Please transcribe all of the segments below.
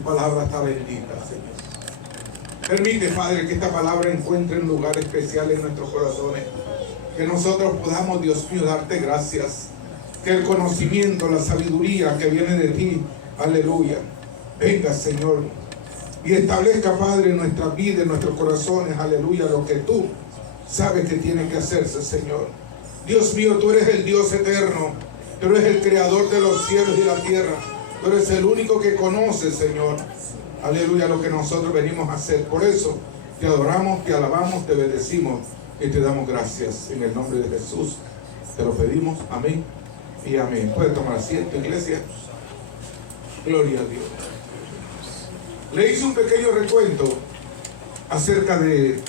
Su palabra está bendita, Señor. Permite, Padre, que esta palabra encuentre un lugar especial en nuestros corazones. Que nosotros podamos, Dios mío, darte gracias. Que el conocimiento, la sabiduría que viene de ti, aleluya, venga, Señor, y establezca, Padre, en nuestra vida, en nuestros corazones, aleluya, lo que tú sabes que tiene que hacerse, Señor. Dios mío, tú eres el Dios eterno, tú eres el creador de los cielos y la tierra, tú eres el único que conoce, Señor, aleluya, lo que nosotros venimos a hacer. Por eso te adoramos, te alabamos, te bendecimos y te damos gracias en el nombre de Jesús. Te lo pedimos, amén y amén. Puede tomar asiento, iglesia. Gloria a Dios. Le hice un pequeño recuento acerca de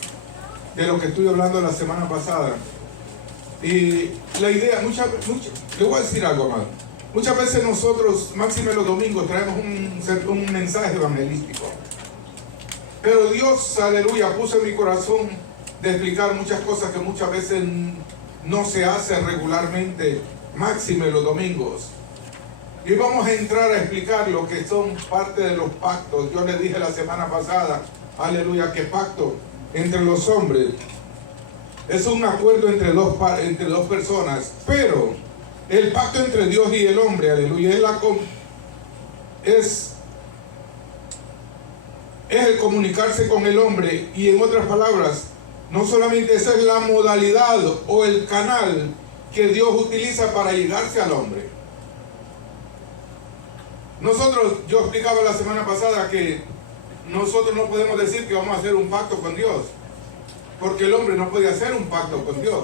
lo que estuve hablando la semana pasada. Y la idea, le voy a decir algo, amado. Muchas veces nosotros, máxime los domingos, traemos un mensaje evangelístico. Pero Dios, aleluya, puso en mi corazón de explicar muchas cosas que muchas veces no se hace regularmente, máxime los domingos. Y vamos a entrar a explicar lo que son parte de los pactos. Yo les dije la semana pasada, aleluya, que pacto entre los hombres es un acuerdo entre dos personas, pero el pacto entre Dios y el hombre, aleluya, es el comunicarse con el hombre. Y en otras palabras, no solamente esa es la modalidad o el canal que Dios utiliza para llegarse al hombre. Yo explicaba la semana pasada que nosotros no podemos decir que vamos a hacer un pacto con Dios, porque el hombre no puede hacer un pacto con Dios.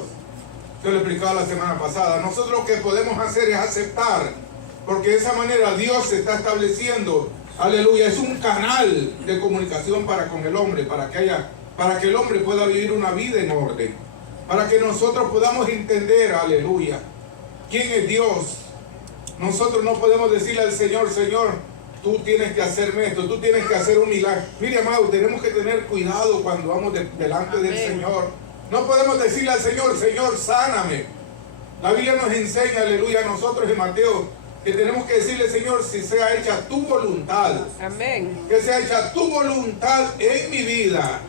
Yo lo explicaba la semana pasada. Nosotros lo que podemos hacer es aceptar, porque de esa manera Dios se está estableciendo, aleluya, es un canal de comunicación para con el hombre, para que el hombre pueda vivir una vida en orden, para que nosotros podamos entender, aleluya, quién es Dios. Nosotros no podemos decirle al Señor, Señor, tú tienes que hacerme esto, tú tienes que hacer un milagro. Mire, amado, tenemos que tener cuidado cuando vamos delante del Señor. No podemos decirle al Señor, Señor, sáname. La Biblia nos enseña, aleluya, a nosotros en Mateo, que tenemos que decirle, Señor, si sea hecha tu voluntad. Amén. Que sea hecha tu voluntad en mi vida.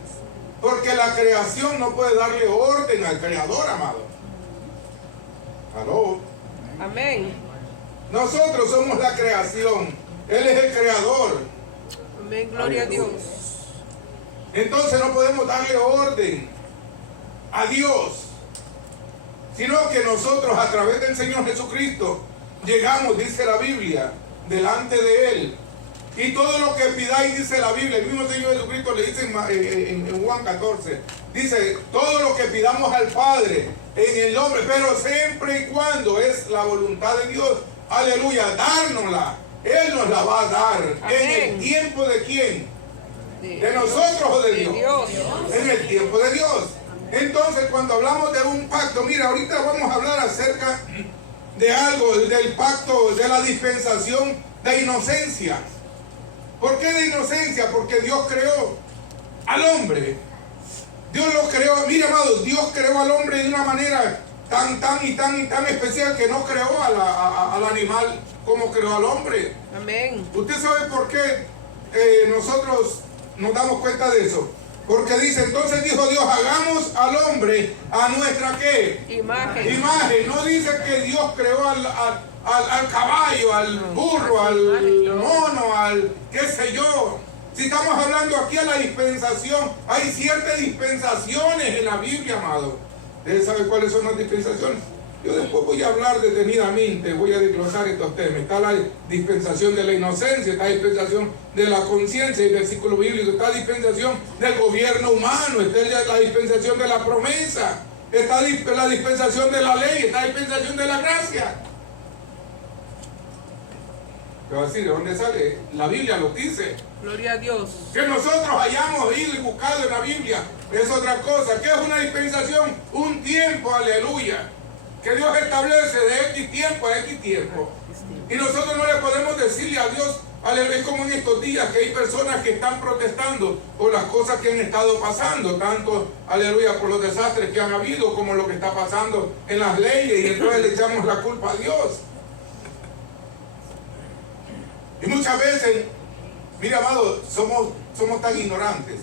Porque la creación no puede darle orden al Creador, amado. ¿Aló? Amén. Nosotros somos la creación. Él es el creador. Amén, gloria a Dios. Entonces no podemos darle orden a Dios, sino que nosotros a través del Señor Jesucristo llegamos, dice la Biblia, delante de Él. Y todo lo que pidáis, dice la Biblia, el mismo Señor Jesucristo le dice en Juan 14, dice, todo lo que pidamos al Padre en el nombre, pero siempre y cuando es la voluntad de Dios, aleluya, dárnosla. Él nos la va a dar. Amén. ¿En el tiempo de quién? ¿De nosotros o de Dios? En el tiempo de Dios. Entonces, cuando hablamos de un pacto, mira, ahorita vamos a hablar acerca de algo, del pacto, de la dispensación de inocencia. ¿Por qué de inocencia? Porque Dios creó al hombre. Dios lo creó, mira, amado, Dios creó al hombre de una manera tan especial que no creó al animal como creó al hombre. Amén. ¿Usted sabe por qué nosotros nos damos cuenta de eso? Porque dice, entonces dijo Dios, hagamos al hombre a nuestra ¿qué? Imagen. No dice que Dios creó al caballo, al burro, al mono, al qué sé yo. Si estamos hablando aquí a la dispensación, hay ciertas dispensaciones en la Biblia, amado. ¿Ustedes saben cuáles son las dispensaciones? Yo después voy a hablar detenidamente, voy a desglosar estos temas. Está la dispensación de la inocencia, está la dispensación de la conciencia y versículo bíblico, está la dispensación del gobierno humano, está la dispensación de la promesa, está la dispensación de la ley, está la dispensación de la gracia. Te voy a decir, ¿de dónde sale? La Biblia lo dice. Gloria a Dios. Que nosotros hayamos ido y buscado en la Biblia es otra cosa. ¿Qué es una dispensación? Un tiempo, aleluya, que Dios establece de X tiempo a X tiempo. Y nosotros no le podemos decirle a Dios, aleluya, es como en estos días que hay personas que están protestando por las cosas que han estado pasando, tanto, aleluya, por los desastres que han habido como lo que está pasando en las leyes, y entonces le echamos la culpa a Dios. Y muchas veces Mire, amado, somos tan ignorantes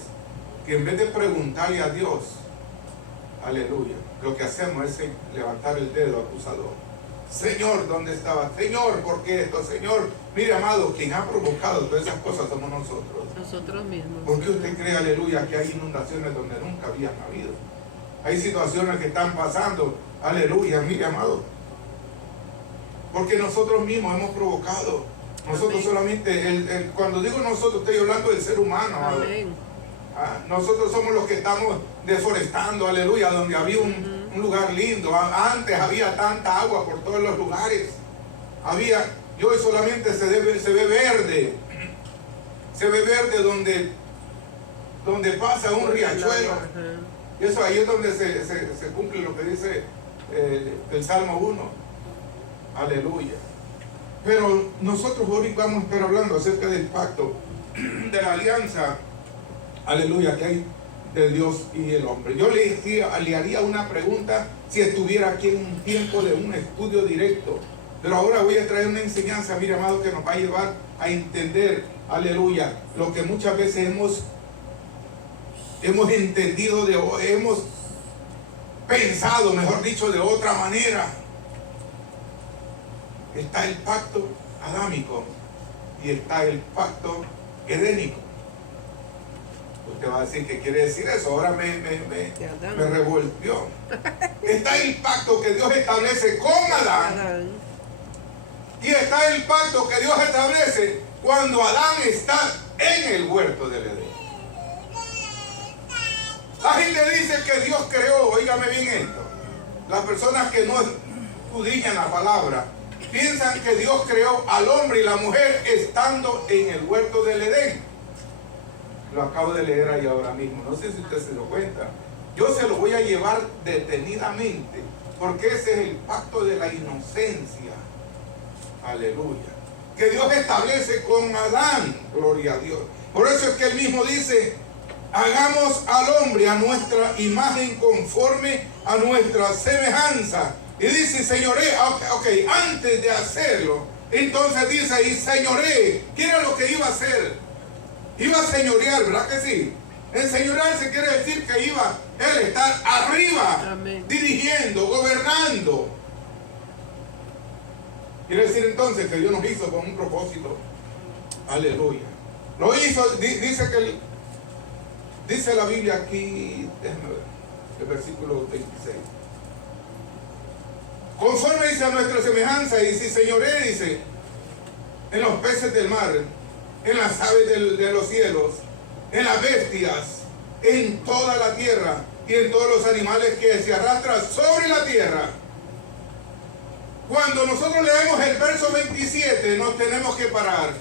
que en vez de preguntarle a Dios, aleluya, lo que hacemos es levantar el dedo acusador. Señor, ¿dónde estaba? Señor, ¿por qué esto? Señor, mire, amado, quien ha provocado todas esas cosas somos nosotros. Nosotros mismos. ¿Por qué usted cree, aleluya, que hay inundaciones donde nunca habían habido? Hay situaciones que están pasando, aleluya, mire, amado. Porque nosotros mismos hemos provocado. Nosotros solamente, cuando digo nosotros, estoy hablando del ser humano. Amén. Nosotros somos los que estamos deforestando, aleluya, donde había un lugar lindo. Antes había tanta agua por todos los lugares. Y hoy solamente se ve verde. Se ve verde donde pasa un riachuelo. Y eso ahí es donde se cumple lo que dice el Salmo 1. Aleluya. Pero nosotros hoy vamos a estar hablando acerca del pacto, de la alianza, aleluya, que hay de Dios y el hombre. Yo le haría una pregunta si estuviera aquí en un tiempo de un estudio directo. Pero ahora voy a traer una enseñanza, mire, amado, que nos va a llevar a entender, aleluya, lo que muchas veces hemos entendido, hemos pensado, mejor dicho, de otra manera. Está el pacto adámico y está el pacto edénico. Usted va a decir, ¿qué quiere decir eso? Ahora me revolvió. Está el pacto que Dios establece con Adán. Y está el pacto que Dios establece cuando Adán está en el huerto del Edén. La gente dice que Dios creó, óigame bien esto. Las personas que no escudriñan la palabra piensan que Dios creó al hombre y la mujer estando en el huerto del Edén. Lo acabo de leer ahí ahora mismo. No sé si usted se lo cuenta. Yo se lo voy a llevar detenidamente, porque ese es el pacto de la inocencia. Aleluya. Que Dios establece con Adán. Gloria a Dios. Por eso es que él mismo dice: hagamos al hombre a nuestra imagen, conforme a nuestra semejanza. Y dice, señoré, ok, antes de hacerlo, entonces dice, y señoré, ¿qué era lo que iba a hacer? Iba a señorear, ¿verdad que sí? El señorearse quiere decir que iba él estar arriba, amén, dirigiendo, gobernando. Quiere decir entonces que Dios nos hizo con un propósito. Aleluya. Lo hizo, dice la Biblia aquí, déjame ver, el versículo 26. Conforme dice a nuestra semejanza, y si señoré, dice, en los peces del mar, en las aves de los cielos, en las bestias, en toda la tierra y en todos los animales que se arrastran sobre la tierra. Cuando nosotros leemos el verso 27, nos tenemos que parar.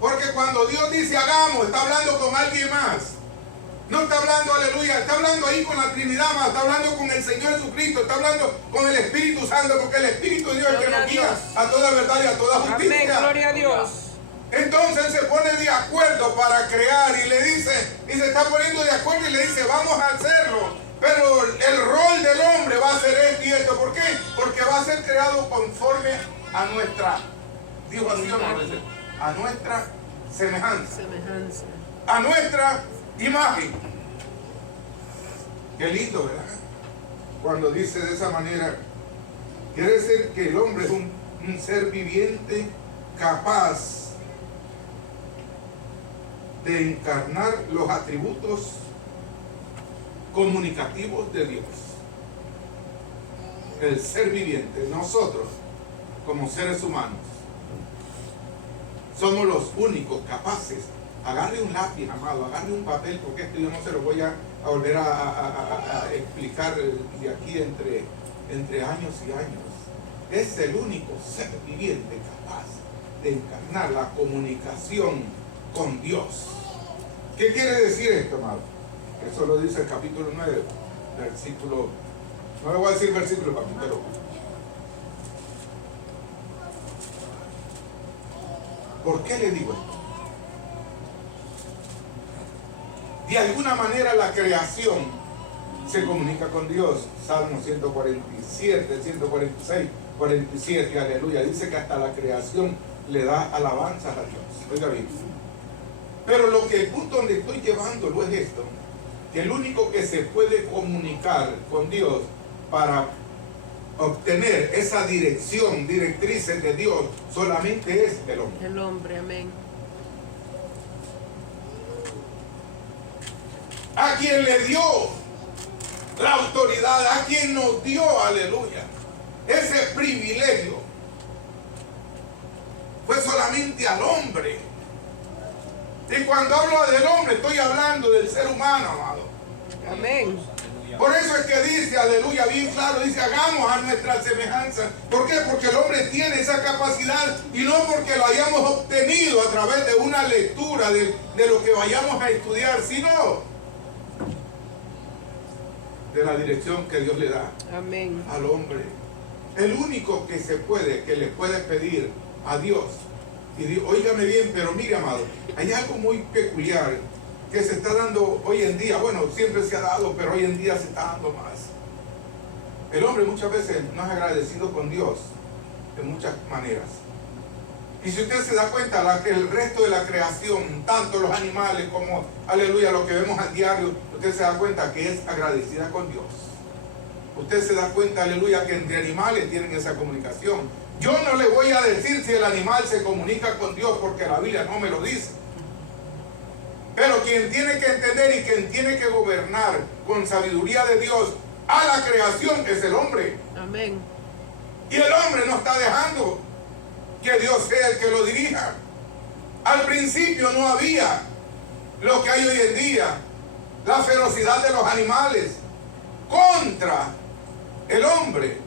Porque cuando Dios dice hagamos, está hablando con alguien más. No está hablando, aleluya, está hablando ahí con la Trinidad, más está hablando con el Señor Jesucristo, está hablando con el Espíritu Santo, porque el Espíritu de Dios es el que nos guía a toda verdad y a toda justicia. Amén, gloria a Dios. Entonces se pone de acuerdo para crear y le dice, y se está poniendo de acuerdo y le dice, vamos a hacerlo. Pero el rol del hombre va a ser esto y esto. ¿Por qué? Porque va a ser creado conforme a nuestra, dijo así, no, a nuestra semejanza. A nuestra imagen. Qué lindo, ¿verdad? Cuando dice de esa manera, quiere decir que el hombre es un ser viviente capaz de encarnar los atributos comunicativos de Dios. El ser viviente, nosotros como seres humanos somos los únicos capaces. Agarre un lápiz, amado, agarre un papel, porque esto yo no se lo voy a volver a explicar de aquí entre años y años. Es el único ser viviente capaz de encarnar la comunicación con Dios. ¿Qué quiere decir esto, amado? Eso lo dice el capítulo 9, versículo, no le voy a decir versículo, pero ¿por qué le digo esto? De alguna manera la creación se comunica con Dios. Salmo 147, 146, 47, aleluya. Dice que hasta la creación le da alabanzas a Dios. Oiga bien. Pero lo que el punto donde estoy llevándolo es esto, que el único que se puede comunicar con Dios para obtener esa dirección, directrices de Dios, solamente es el hombre. El hombre, amén. A quien le dio la autoridad, a quien nos dio, aleluya, ese privilegio, fue solamente al hombre. Y cuando hablo del hombre, estoy hablando del ser humano, amado. Amén. Por eso es que dice, aleluya, bien claro, dice, hagamos a nuestra semejanza. ¿Por qué? Porque el hombre tiene esa capacidad y no porque lo hayamos obtenido a través de una lectura de lo que vayamos a estudiar, sino de la dirección que Dios le da Amén. al hombre. El único que se puede, que le puede pedir a Dios. Y Dios, óigame bien, pero mire, amado, hay algo muy peculiar que se está dando hoy en día. Bueno, siempre se ha dado, pero hoy en día se está dando más. El hombre muchas veces no es agradecido con Dios de muchas maneras. Y si usted se da cuenta, el resto de la creación, tanto los animales como, aleluya, lo que vemos a diario, usted se da cuenta que es agradecida con Dios. Usted se da cuenta, aleluya, que entre animales tienen esa comunicación. Yo no le voy a decir si el animal se comunica con Dios porque la Biblia no me lo dice. Pero quien tiene que entender y quien tiene que gobernar con sabiduría de Dios a la creación es el hombre. Amén. Y el hombre no está dejando que Dios sea el que lo dirija. Al principio no había lo que hay hoy en día, la ferocidad de los animales contra el hombre.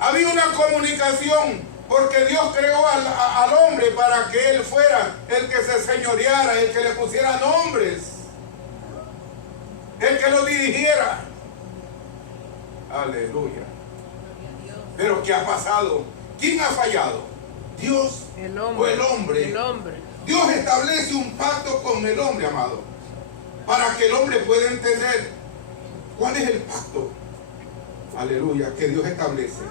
Había una comunicación porque Dios creó al hombre para que él fuera el que se señoreara, el que le pusiera nombres, el que lo dirigiera. Aleluya. Pero ¿qué ha pasado? ¿Quién ha fallado? ¿Dios El hombre. o el hombre? El hombre. Dios establece un pacto con el hombre, amado, para que el hombre pueda entender cuál es el pacto. Aleluya, que Dios establece.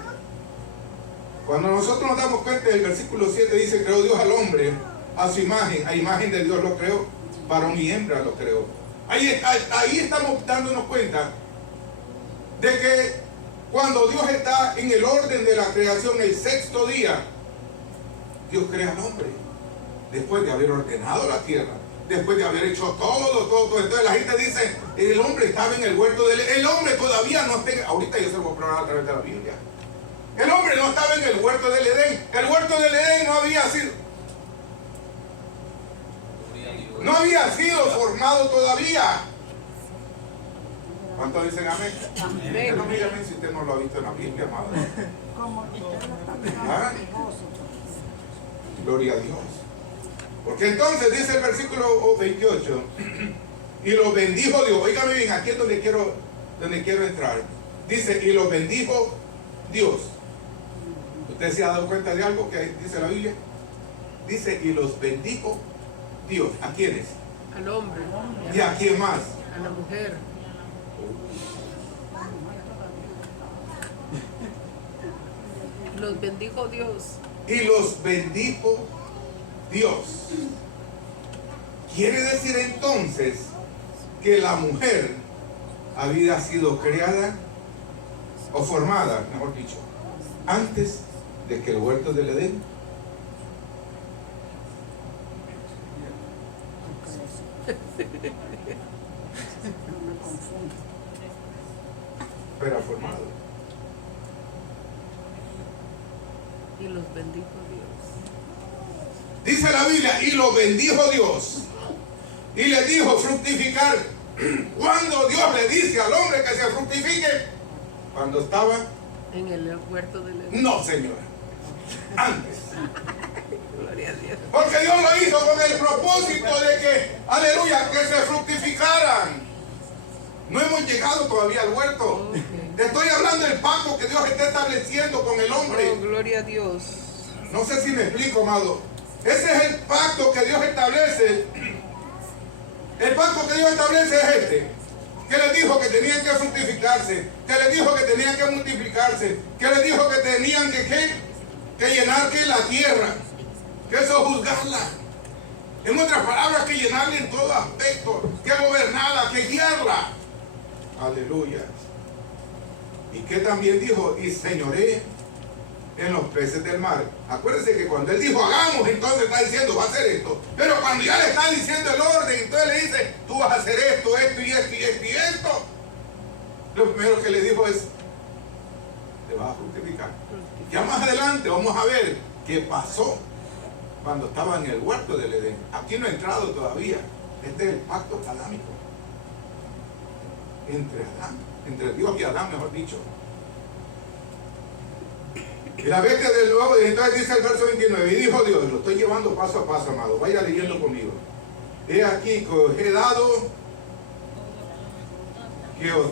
Cuando nosotros nos damos cuenta, el versículo 7 dice, creó Dios al hombre a su imagen, a imagen de Dios lo creó, varón y hembra lo creó. Ahí estamos dándonos cuenta de que cuando Dios está en el orden de la creación, el sexto día, Dios crea al hombre, después de haber ordenado la tierra, después de haber hecho todo. Entonces la gente dice, el hombre estaba en el huerto del Edén. El hombre todavía no está, ahorita yo se lo voy a probar a través de la Biblia. El hombre no estaba en el huerto del Edén. El huerto del Edén no había sido formado todavía. ¿Cuántos dicen amén? Amén. No me llamen si usted no lo ha visto en la Biblia, amado. ¿Ah? Gloria a Dios. Porque entonces dice el versículo 28, y los bendijo Dios. Óigame bien, aquí es donde quiero entrar. Dice, y los bendijo Dios. ¿Usted se ha dado cuenta de algo que dice la Biblia? Dice, y los bendijo Dios. ¿A quiénes? Al hombre. ¿Y a quién más? A la mujer. Los bendijo Dios. Y los bendijo Dios. Quiere decir entonces que la mujer había sido creada o formada, mejor dicho, antes de que el huerto del Edén fuera formado. Y los bendijo Dios. Dice la Biblia, y lo bendijo Dios. Y le dijo fructificar. Cuando Dios le dice al hombre que se fructifique, cuando estaba En el huerto del Edén. no, señora, antes. Gloria a Dios. Porque Dios lo hizo con el propósito de que, aleluya, que se fructificaran. No hemos llegado todavía al huerto. Okay. Estoy hablando del pacto que Dios está estableciendo con el hombre. Oh, gloria a Dios. No sé si me explico, amado. Ese es el pacto que Dios establece. El pacto que Dios establece es este. Que les dijo que tenían que fructificarse. Que les dijo que tenían que multiplicarse. Que les dijo que tenían que llenar que la tierra. Que sojuzgarla. En otras palabras, que llenarla en todo aspecto, que gobernarla, que guiarla. Aleluya. Y que también dijo, y señoré en los peces del mar. Acuérdense que cuando él dijo hagamos, entonces está diciendo va a hacer esto. Pero cuando ya le está diciendo el orden, entonces le dice tú vas a hacer esto, esto y esto y esto y esto. Lo primero que le dijo es te vas a justificar. Ya más adelante vamos a ver qué pasó cuando estaba en el huerto del Edén. Aquí no ha entrado todavía. Este es el pacto adámico entre Dios y Adán, mejor dicho. Y la bestia del lobo, entonces dice el verso 29, y dijo Dios, lo estoy llevando paso a paso, amado, vaya leyendo conmigo. He aquí que os he dado,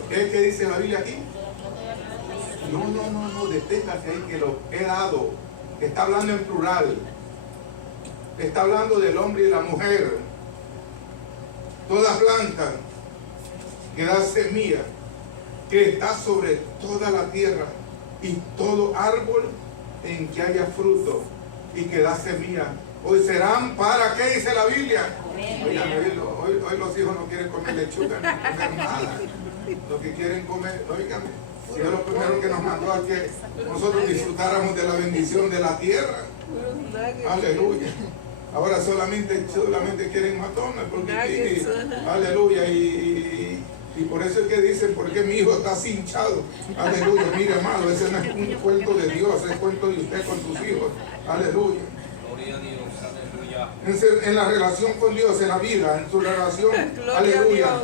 ¿qué dice la Biblia aquí? No, deténgase ahí, que lo he dado. Está hablando en plural. Está hablando del hombre y la mujer. Toda planta que da semilla, que está sobre toda la tierra, y todo árbol en que haya fruto y que da semilla, hoy serán para, ¿qué dice la Biblia? Hoy los hijos no quieren comer lechuga, no comer nada. Lo que quieren comer, oígame, Dios lo primero que nos mandó a que nosotros disfrutáramos de la bendición de la tierra. Aleluya. Ahora solamente quieren matones, porque aleluya, y por eso es que dicen, ¿por qué mi hijo está así hinchado? Aleluya, mire, amado, ese no es un cuento de Dios, es cuento de usted con sus hijos. Aleluya. Gloria a Dios, aleluya. En la relación con Dios, en la vida, en su relación, aleluya.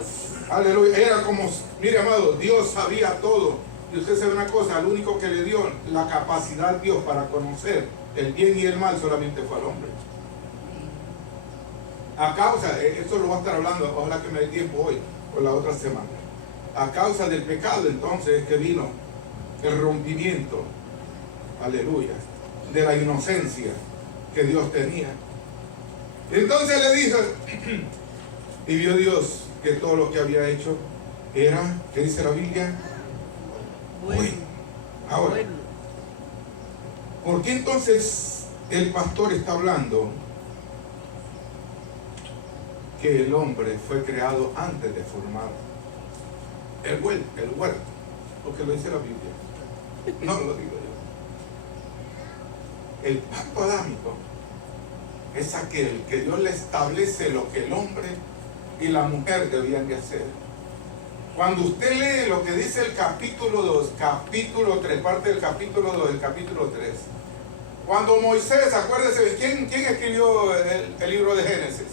Aleluya. Era como, mire, amado, Dios sabía todo. Y usted sabe una cosa, lo único que le dio la capacidad a Dios para conocer el bien y el mal solamente fue al hombre. A causa, esto lo va a estar hablando, ojalá que me dé tiempo hoy o la otra semana. A causa del pecado entonces es que vino el rompimiento, aleluya, de la inocencia que Dios tenía. Entonces le dijo, y vio Dios que todo lo que había hecho era, ¿qué dice la Biblia? Bueno. Ahora, ¿por qué entonces el pastor está hablando que el hombre fue creado antes de formar el huerto? Porque lo dice la Biblia, no lo digo yo. El pacto adámico es aquel que Dios le establece lo que el hombre y la mujer debían de hacer. Cuando usted lee lo que dice el capítulo 2, capítulo 3, parte del capítulo 2, el capítulo 3, cuando Moisés, acuérdese, ¿quién escribió el libro de Génesis?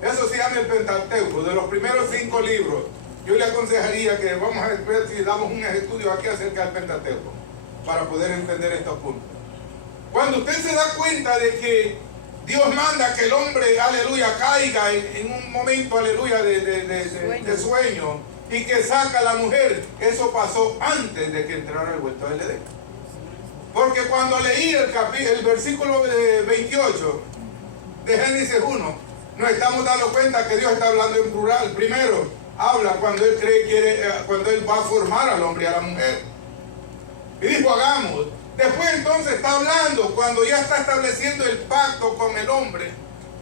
Eso se llama el Pentateuco, de los primeros 5 libros. Yo le aconsejaría que vamos a ver si damos un estudio aquí acerca del Pentateuco, para poder entender estos puntos. Cuando usted se da cuenta de que Dios manda que el hombre, aleluya, caiga en un momento, aleluya, de sueño, y que saca a la mujer, eso pasó antes de que entrara el huerto del Edén. Porque cuando leí el versículo 28 de Génesis 1, nos estamos dando cuenta que Dios está hablando en plural. Primero, habla cuando Él cuando Él va a formar al hombre y a la mujer. Y dijo, hagamos. Después entonces está hablando cuando ya está estableciendo el pacto con el hombre.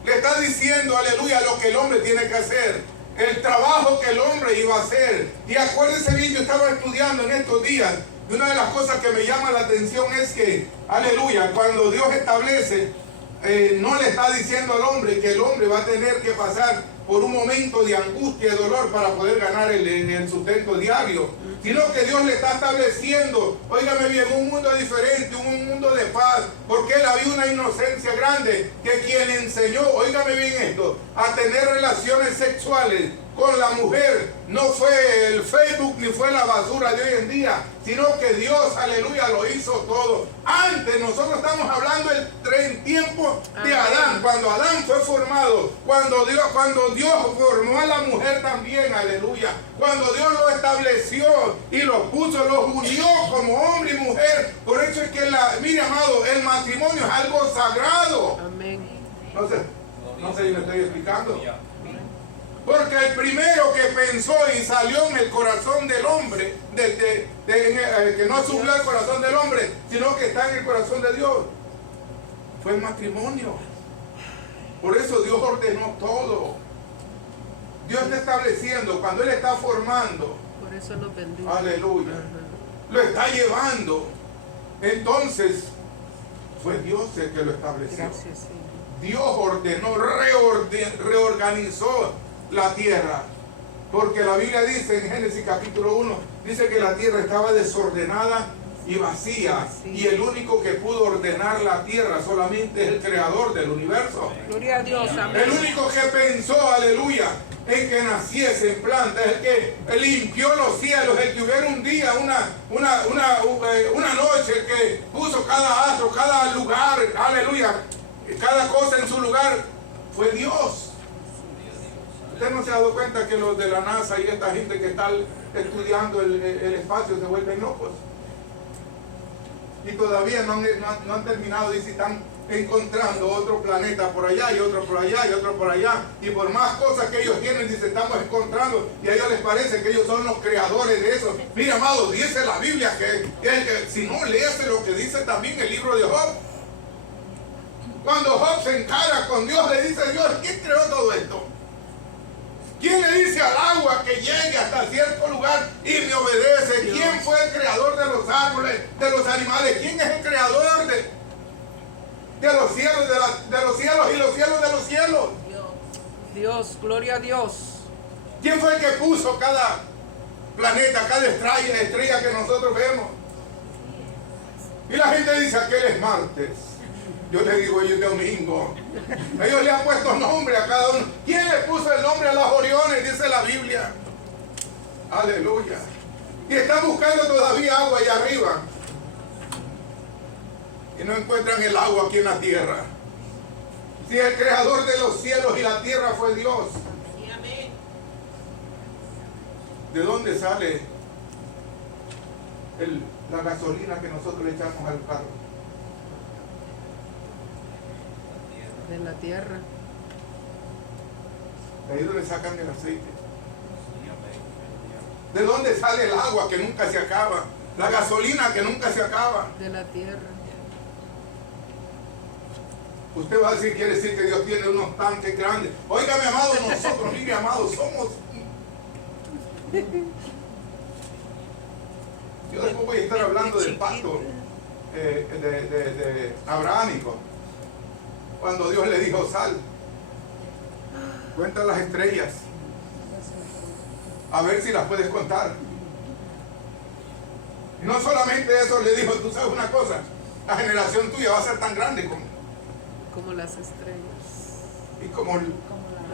Le está diciendo, aleluya, lo que el hombre tiene que hacer. El trabajo que el hombre iba a hacer. Y acuérdense bien, yo estaba estudiando en estos días. Y una de las cosas que me llama la atención es que, aleluya, cuando Dios establece, no le está diciendo al hombre que el hombre va a tener que pasar por un momento de angustia y dolor para poder ganar el sustento diario, sino que Dios le está estableciendo, óigame bien, un mundo diferente, un mundo de paz, porque él había una inocencia grande, que quien enseñó, óigame bien esto, a tener relaciones sexuales con la mujer, no fue el Facebook ni fue la basura de hoy en día, sino que Dios, aleluya, lo hizo todo. Antes, nosotros estamos hablando en tiempo de Adán, cuando Adán fue formado, cuando Dios formó a la mujer también, aleluya, cuando Dios lo estableció y los puso, los unió como hombre y mujer. Por eso es que, mire, amado, el matrimonio es algo sagrado. Amén. No sé si me estoy explicando. Porque el primero que pensó y salió en el corazón del hombre, que no subió al corazón del hombre, sino que está en el corazón de Dios. fue el matrimonio. Por eso Dios ordenó todo. Dios está estableciendo, cuando Él está formando, Por eso los bendijo. aleluya, Ajá. lo está llevando. Entonces, fue Dios el que lo estableció. Gracias, Señor. Dios ordenó, reorganizó la tierra. Porque la Biblia dice en Génesis capítulo 1, dice que la tierra estaba desordenada y vacía. Sí. Y el único que pudo ordenar la tierra solamente es el creador del universo. Gloria a Dios, amén. El único que pensó, aleluya, en que naciese en planta, es el que limpió los cielos, el que hubiera un día, una noche, el que puso cada astro, cada lugar, aleluya, cada cosa en su lugar, fue Dios. ¿Usted no se ha dado cuenta que los de la NASA y esta gente que está estudiando el espacio se vuelven locos? Y todavía no han terminado, dice, están encontrando otro planeta por allá y otro por allá y otro por allá. Y por más cosas que ellos tienen, dice, estamos encontrando. Y a ellos les parece que ellos son los creadores de eso. Mira, amado, dice la Biblia que si no, léase lo que dice también el libro de Job. Cuando Job se encara con Dios, le dice, Dios, ¿quién creó todo esto? ¿Quién le dice al agua que llegue hasta cierto lugar y me obedece? Dios. ¿Quién fue el creador de los árboles, de los animales? ¿Quién es el creador de los cielos, de los cielos y los cielos de los cielos? Dios, gloria a Dios. ¿Quién fue el que puso cada planeta, cada estrella que nosotros vemos? Y la gente dice, aquel es martes. Yo le digo, hoy es domingo. Ellos le han puesto nombre a cada uno. ¿Quién le puso el nombre a las Oriones? Dice la Biblia. Aleluya. Y están buscando todavía agua allá arriba. Y no encuentran el agua aquí en la tierra. Si el creador de los cielos y la tierra fue Dios. ¿De dónde sale la gasolina que nosotros le echamos al carro? De la tierra. De ahí donde sacan el aceite. ¿De dónde sale el agua que nunca se acaba? La gasolina que nunca se acaba. De la tierra. Usted va a decir, quiere decir que Dios tiene unos tanques grandes. Óigame, amado, nosotros, mire, amado, somos... Yo después voy a estar hablando del pacto de abrahámico. Cuando Dios le dijo, sal, cuenta las estrellas, a ver si las puedes contar. Y no solamente eso, le dijo, tú sabes una cosa, la generación tuya va a ser tan grande Como las estrellas. y como La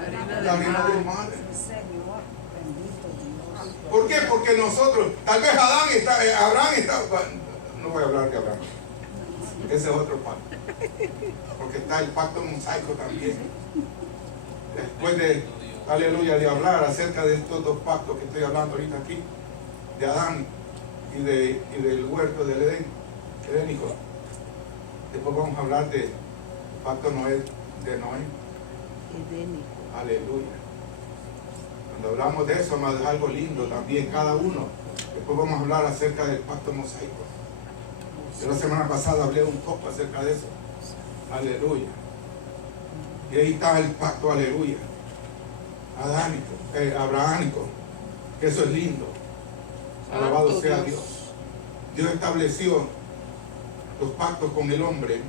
arena la arena del del mar. mar. Señor, bendito Dios. ¿Por qué? Porque nosotros, tal vez Abraham está, no voy a hablar de Abraham, ese es otro pacto, porque está el pacto mosaico también. Después de, aleluya, de hablar acerca de estos dos pactos que estoy hablando ahorita aquí, de Adán y del huerto del edénico, después vamos a hablar del pacto de Noé, Edénico. aleluya. Cuando hablamos de eso, es algo lindo también, cada uno. Después vamos a hablar acerca del pacto mosaico. Yo la semana pasada hablé un poco acerca de eso. Aleluya. Y ahí está el pacto, aleluya. Abrahámico. Que eso es lindo. Alabado Santo sea Dios. Dios. Dios estableció los pactos con el hombre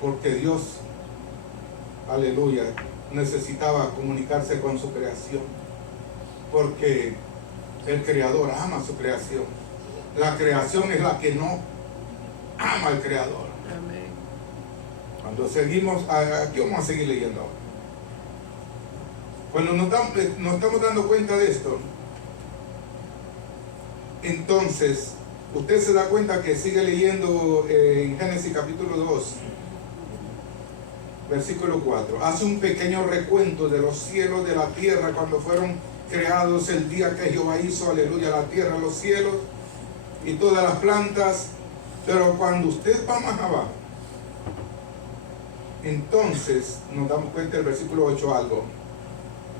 porque Dios, aleluya, necesitaba comunicarse con su creación. Porque el Creador ama su creación. La creación es la que no ama al Creador. Amén. Cuando seguimos, aquí vamos a seguir leyendo ahora. Cuando nos estamos dando cuenta de esto, entonces, usted se da cuenta que sigue leyendo en Génesis capítulo 2, versículo 4. Hace un pequeño recuento de los cielos de la tierra cuando fueron creados el día que Jehová hizo, aleluya, la tierra, los cielos y todas las plantas. Pero cuando usted va más abajo, entonces nos damos cuenta del versículo 8 algo.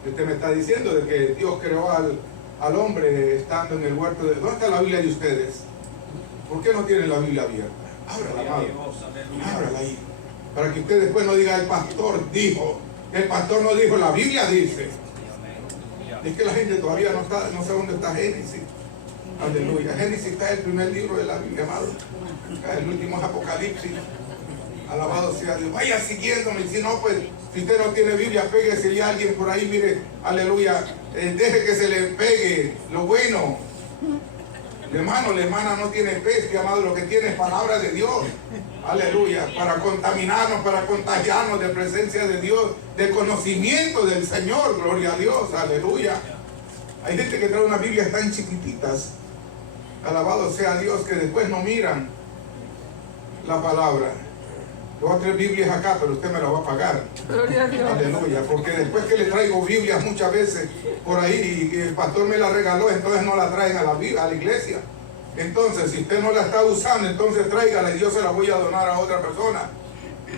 Usted me está diciendo de que Dios creó al hombre estando en el huerto de... ¿Dónde está la Biblia de ustedes? ¿Por qué no tienen la Biblia abierta? Ábrala, amado. Ábrala ahí. Para que usted después no diga el pastor dijo. El pastor no dijo, la Biblia dice. Es que la gente todavía no sabe dónde está Génesis. Aleluya. Génesis está el primer libro de la Biblia, amado. El último es Apocalipsis. Alabado sea Dios. Vaya siguiéndome. Si no, pues, si usted no tiene Biblia, péguese a alguien por ahí, mire, aleluya. Deje que se le pegue lo bueno. El hermano, la hermana no tiene pesca, amado, lo que tiene es palabra de Dios. Aleluya. Para contaminarnos, para contagiarnos de presencia de Dios, de conocimiento del Señor. Gloria a Dios. Aleluya. Hay gente que trae unas Biblias tan chiquititas. Alabado sea Dios, que después no miran la palabra. Yo voy a traer Biblias acá, pero usted me la va a pagar. Gloria a Dios. Aleluya, porque después que le traigo Biblias muchas veces por ahí y el pastor me la regaló, entonces no la traen a la iglesia. Entonces, si usted no la está usando, entonces tráigala y yo se la voy a donar a otra persona.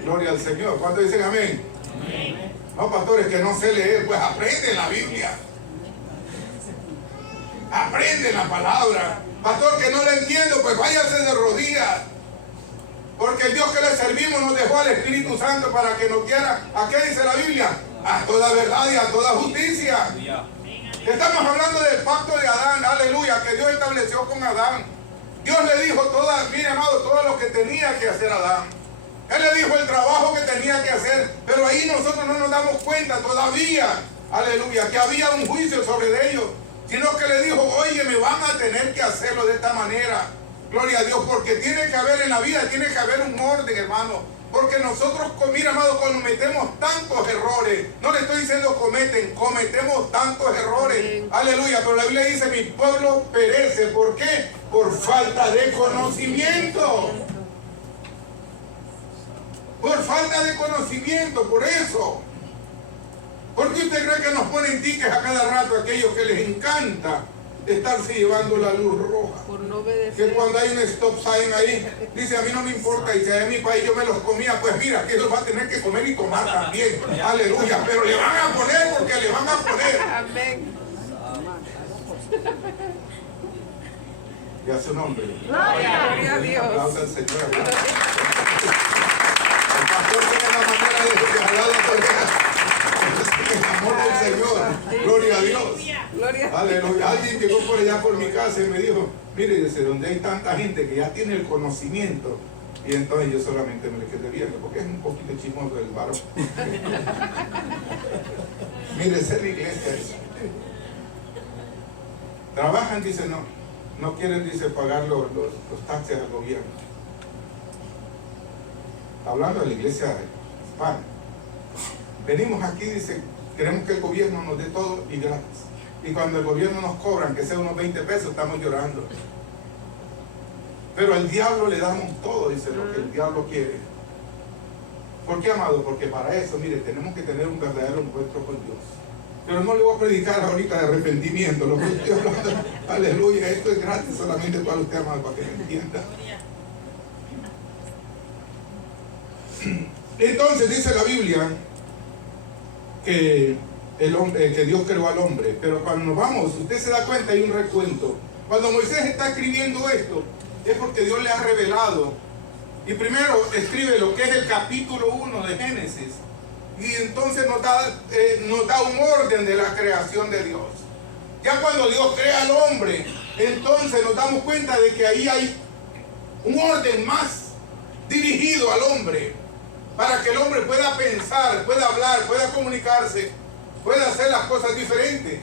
Gloria al Señor. ¿Cuántos dicen amén? Amén. No, pastores, que no sé leer, pues aprende la Biblia. Aprende la palabra. Pastor, que no la entiendo, pues váyase de rodillas. Porque el Dios que le servimos nos dejó al Espíritu Santo para que nos guiara. ¿A qué dice la Biblia? A toda verdad y a toda justicia. Estamos hablando del pacto de Adán, aleluya, que Dios estableció con Adán. Dios le dijo mire amado, todo lo que tenía que hacer Adán. Él le dijo el trabajo que tenía que hacer, pero ahí nosotros no nos damos cuenta todavía, aleluya, que había un juicio sobre ellos, sino que le dijo, oye, me van a tener que hacerlo de esta manera. Gloria a Dios, porque tiene que haber en la vida, tiene que haber un orden, hermano. Porque nosotros, mira, amado, cometemos tantos errores. No le estoy diciendo cometemos tantos errores. Amén. Aleluya, pero la Biblia dice, mi pueblo perece. ¿Por qué? Por falta de conocimiento. Por falta de conocimiento, por eso. ¿Por qué usted cree que nos ponen tickets a cada rato a aquellos que les encanta estarse llevando la luz roja? Por no obedecer. Que cuando hay un stop sign ahí, dice, a mí no me importa, y si en mi país yo me los comía, pues mira, que ellos van a tener que comer y tomar también. Aleluya, pero le van a poner porque le van a poner. Amén. Y a su nombre. Gloria a Dios. Aplauda al Señor. El pastor tiene la manera de hablar el amor del Señor. Gloria a Dios. Gloria. Aleluya. Alguien llegó por allá por mi casa y me dijo, mire, desde donde hay tanta gente que ya tiene el conocimiento. Y entonces yo solamente me le quedé viendo, porque es un poquito chismoso el varón. Mire, esa es la iglesia esa. Trabajan, dice, no quieren, dice, pagar los taxes al gobierno. Hablando de la iglesia hispana. Venimos aquí, dice, queremos que el gobierno nos dé todo y gratis. Y cuando el gobierno nos cobran, que sea unos 20 pesos, estamos llorando. Pero al diablo le damos todo, dice, lo que el diablo quiere. ¿Por qué, amado? Porque para eso, mire, tenemos que tener un verdadero encuentro con Dios. Pero no le voy a predicar ahorita de arrepentimiento, lo que estoy hablando, aleluya, esto es gratis solamente para usted, amado, para que me entienda. Entonces dice la Biblia que Dios creó al hombre, pero cuando nos vamos, usted se da cuenta, hay un recuento. Cuando Moisés está escribiendo esto, es porque Dios le ha revelado. Y primero escribe lo que es el capítulo 1 de Génesis. Y entonces nos da un orden de la creación de Dios. Ya cuando Dios crea al hombre, entonces nos damos cuenta de que ahí hay un orden más dirigido al hombre, para que el hombre pueda pensar, pueda hablar, pueda comunicarse, pueda hacer las cosas diferentes.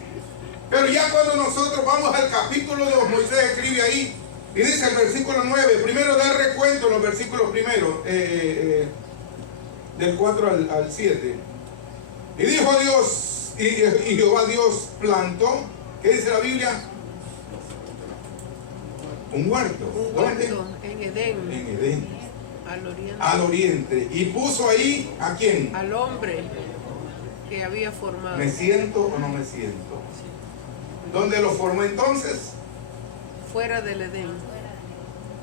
Pero ya cuando nosotros vamos al capítulo 2, Moisés escribe ahí, y dice el versículo 9, primero da recuento en los versículos primeros, del 4 al 7. Y dijo Dios, y Jehová Dios plantó, ¿qué dice la Biblia? Un huerto. Un ¿Dónde? huerto en Edén. En Edén. Al oriente. Al oriente. Y puso ahí, ¿a quién? Al hombre que había formado. ¿Me siento o no me siento? ¿Dónde lo formó entonces? Fuera del Edén.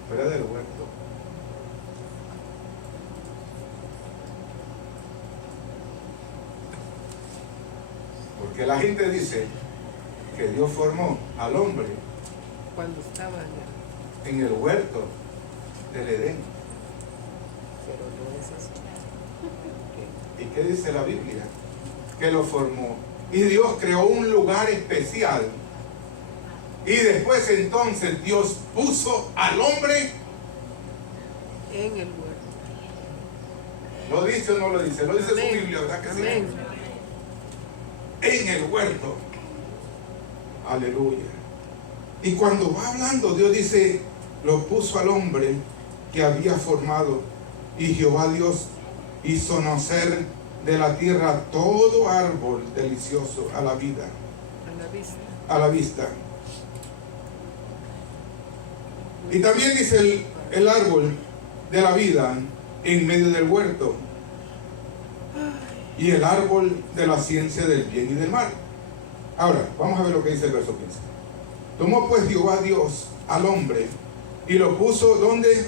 Fuera del huerto. Porque la gente dice que Dios formó al hombre Cuando estaba en el huerto del Edén. pero no es así. ¿Y qué dice la Biblia? Que lo formó. Y Dios creó un lugar especial. Y después entonces Dios puso al hombre En el huerto. ¿Lo dice o no lo dice? Lo dice Amén. su Biblia, ¿verdad que Amén. sí? En el huerto. Aleluya. Y cuando va hablando, Dios dice, lo puso al hombre que había formado. Y Jehová Dios hizo nacer de la tierra todo árbol delicioso a la vida, A la vista. a la vista. Y también dice el árbol de la vida en medio del huerto. Y el árbol de la ciencia del bien y del mal. Ahora, vamos a ver lo que dice el verso 15. Tomó pues Jehová Dios al hombre y lo puso ¿dónde?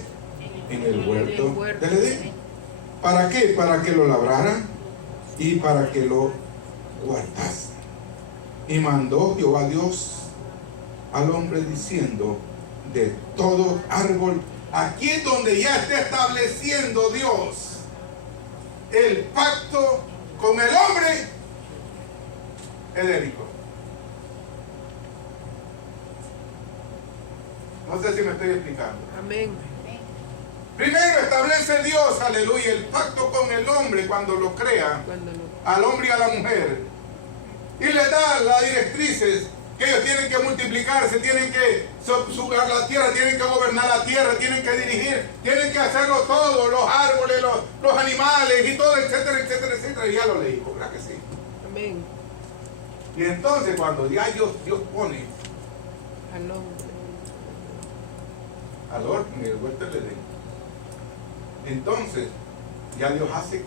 En el huerto del Edén. ¿Para qué? Para que lo labrara y para que lo guardase. Y mandó Jehová Dios al hombre diciendo, de todo árbol, aquí es donde ya está estableciendo Dios el pacto con el hombre edénico. No sé si me estoy explicando. Amén. Primero establece Dios, aleluya, el pacto con el hombre cuando lo crea, Cuando lo al hombre y a la mujer. Y le da las directrices que ellos tienen que multiplicarse, tienen que subjugar la tierra, tienen que gobernar la tierra, tienen que dirigir, tienen que hacerlo todo, los árboles, los animales y todo, etcétera, etcétera, etcétera. Y ya lo leí, ¿verdad que sí? Amén. Y entonces cuando ya Dios pone Al hombre. al horno en el huerto del Edén, entonces ya Dios hace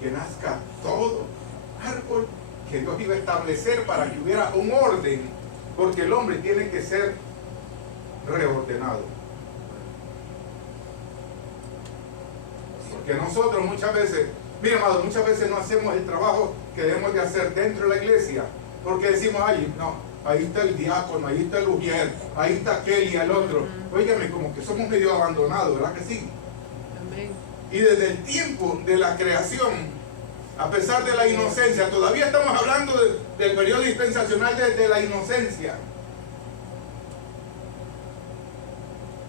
que nazca todo árbol que Dios iba a establecer para que hubiera un orden, porque el hombre tiene que ser reordenado. Porque nosotros muchas veces, mira amado, muchas veces no hacemos el trabajo que debemos de hacer dentro de la iglesia, porque decimos, ay, no, ahí está el diácono, ahí está el ujier, ahí está aquel y el otro. Óigame, como que somos medio abandonados, ¿verdad que sí? Amén. Y desde el tiempo de la creación, a pesar de la inocencia, todavía estamos hablando del periodo dispensacional de la inocencia.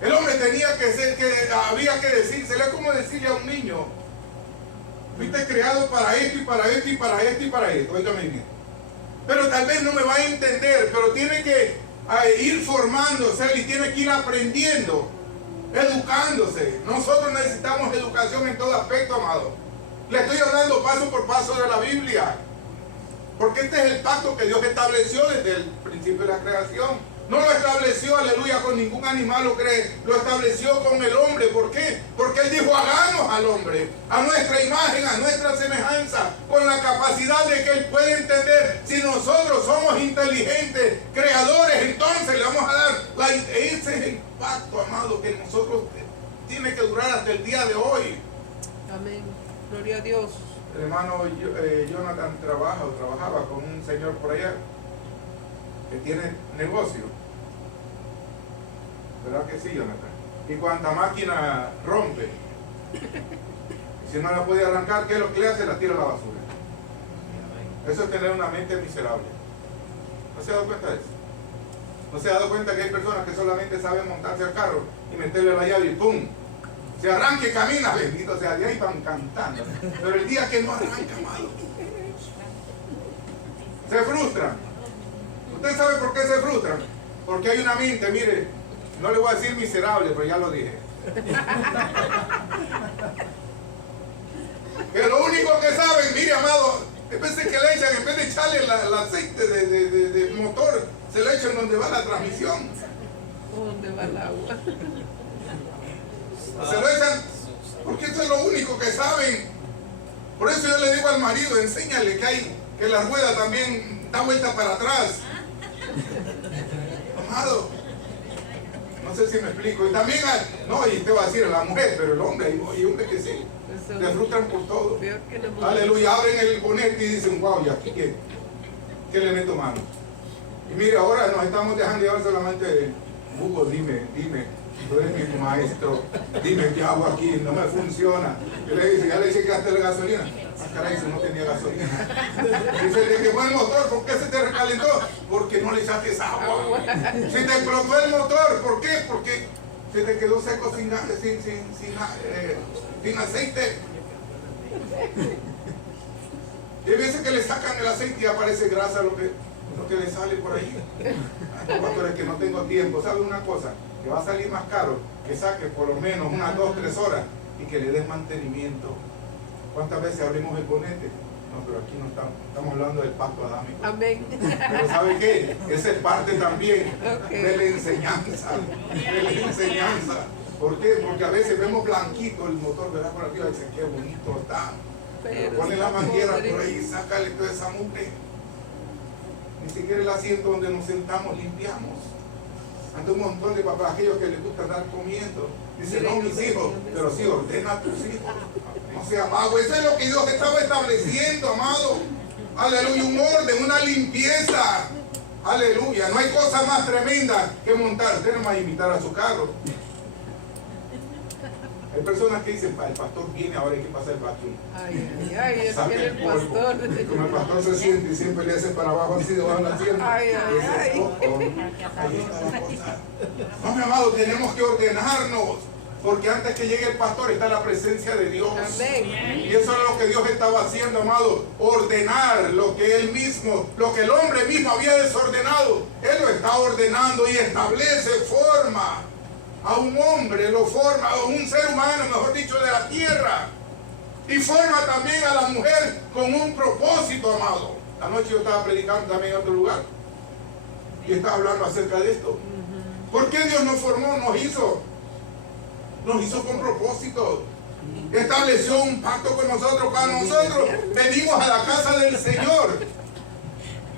El hombre tenía que ser, había que decírselo, es como decirle a un niño, fuiste creado para esto y para esto y para esto y para esto, óigame bien. Pero tal vez no me va a entender, pero tiene que ir formándose y tiene que ir aprendiendo, educándose. Nosotros necesitamos educación en todo aspecto, amado. Le estoy hablando paso por paso de la Biblia, porque este es el pacto que Dios estableció desde el principio de la creación. No lo estableció, aleluya, con ningún animal, lo estableció con el hombre. ¿Por qué? Porque Él dijo, hagamos al hombre a nuestra imagen, a nuestra semejanza, con la capacidad de que Él puede entender. Si nosotros somos inteligentes, creadores, entonces le vamos a dar, ese es el pacto, amado, que nosotros tiene que durar hasta el día de hoy. Amén. Gloria a Dios. El hermano Jonathan trabajaba con un señor por allá que tiene negocio. ¿Verdad que sí, Jonathan? Y cuanta máquina rompe, si no la puede arrancar, ¿qué es lo que le hace? La tira a la basura. Eso es tener una mente miserable. ¿No se ha dado cuenta de eso? ¿No se ha dado cuenta que hay personas que solamente saben montarse al carro y meterle la llave y ¡pum! Se arranca y camina, bendito sea Dios, y van cantando. Pero el día que no arranca, amado, se frustran. ¿Usted sabe por qué se frustran? Porque hay una mente, mire, no le voy a decir miserable, pero ya lo dije. Que lo único que saben, mire, amado, en vez de que le echan, en vez de echarle el aceite de motor, se le echan donde va la transmisión. ¿Dónde va el agua? Se lo echan, porque eso es lo único que saben. Por eso yo le digo al marido, enséñale que la rueda también da vuelta para atrás. Amado, no sé si me explico. Y también, no, y te va a decir a la mujer, pero el hombre, hay hombres que sí, Eso se frustran por todo. peor que la mujer. Aleluya, abren el bonete y dicen, wow, ¿y aquí qué le meto mano? Y mire, ahora nos estamos dejando llevar solamente, Hugo, dime, tú eres mi maestro, dime qué hago aquí, no me funciona. Y le dice, ¿ya le chequeaste la gasolina? Ah, caray, si no tenía gasolina. Dice, ¿le quemó el motor? ¿Por qué se te recalentó? Porque no le echaste agua. Se te explotó el motor, ¿por qué? Porque se te quedó seco sin aceite. Y hay veces que le sacan el aceite y aparece grasa lo que le sale por ahí. Pastores, que no tengo tiempo. ¿Sabe una cosa? Que va a salir más caro que saque por lo menos unas 2 o 3 horas y que le des mantenimiento. ¿Cuántas veces abrimos el bonete? No, pero aquí no estamos hablando del pacto adámico. Amén. Pero ¿sabe qué? Esa es parte también de la enseñanza. De la enseñanza. ¿Por qué? Porque a veces vemos blanquito el motor, ¿verdad? Por aquí, dice, qué bonito está. Pero pone la manguera por ahí y sácale toda esa mugre. Ni siquiera el asiento donde nos sentamos limpiamos. Anda un montón de papás, aquellos que les gusta andar comiendo. Dicen, no, mis hijos, pero sí, ordena a tus hijos. No sea mago. Eso es lo que Dios estaba estableciendo, amado. Aleluya, un orden, una limpieza. Aleluya, no hay cosa más tremenda que montar. Usted no va a invitar a su carro. Hay personas que dicen, el pastor viene, ahora hay que pasar el vacuum. Ay, es que el pastor. Como el pastor se siente y siempre le hace para abajo así debajo de la tienda. Ay. Ahí está la cosa. No, mi amado, tenemos que ordenarnos. Porque antes que llegue el pastor está la presencia de Dios. Amén. Y eso es lo que Dios estaba haciendo, amado. Ordenar lo que Él mismo, lo que el hombre mismo había desordenado. Él lo está ordenando y establece forma. A un hombre lo forma, a un ser humano, mejor dicho, de la tierra. Y forma también a la mujer con un propósito, amado. Anoche yo estaba predicando también en otro lugar. Y estaba hablando acerca de esto. ¿Por qué Dios nos formó, nos hizo? Nos hizo con propósito. Estableció un pacto con nosotros. Para nosotros venimos a la casa del Señor.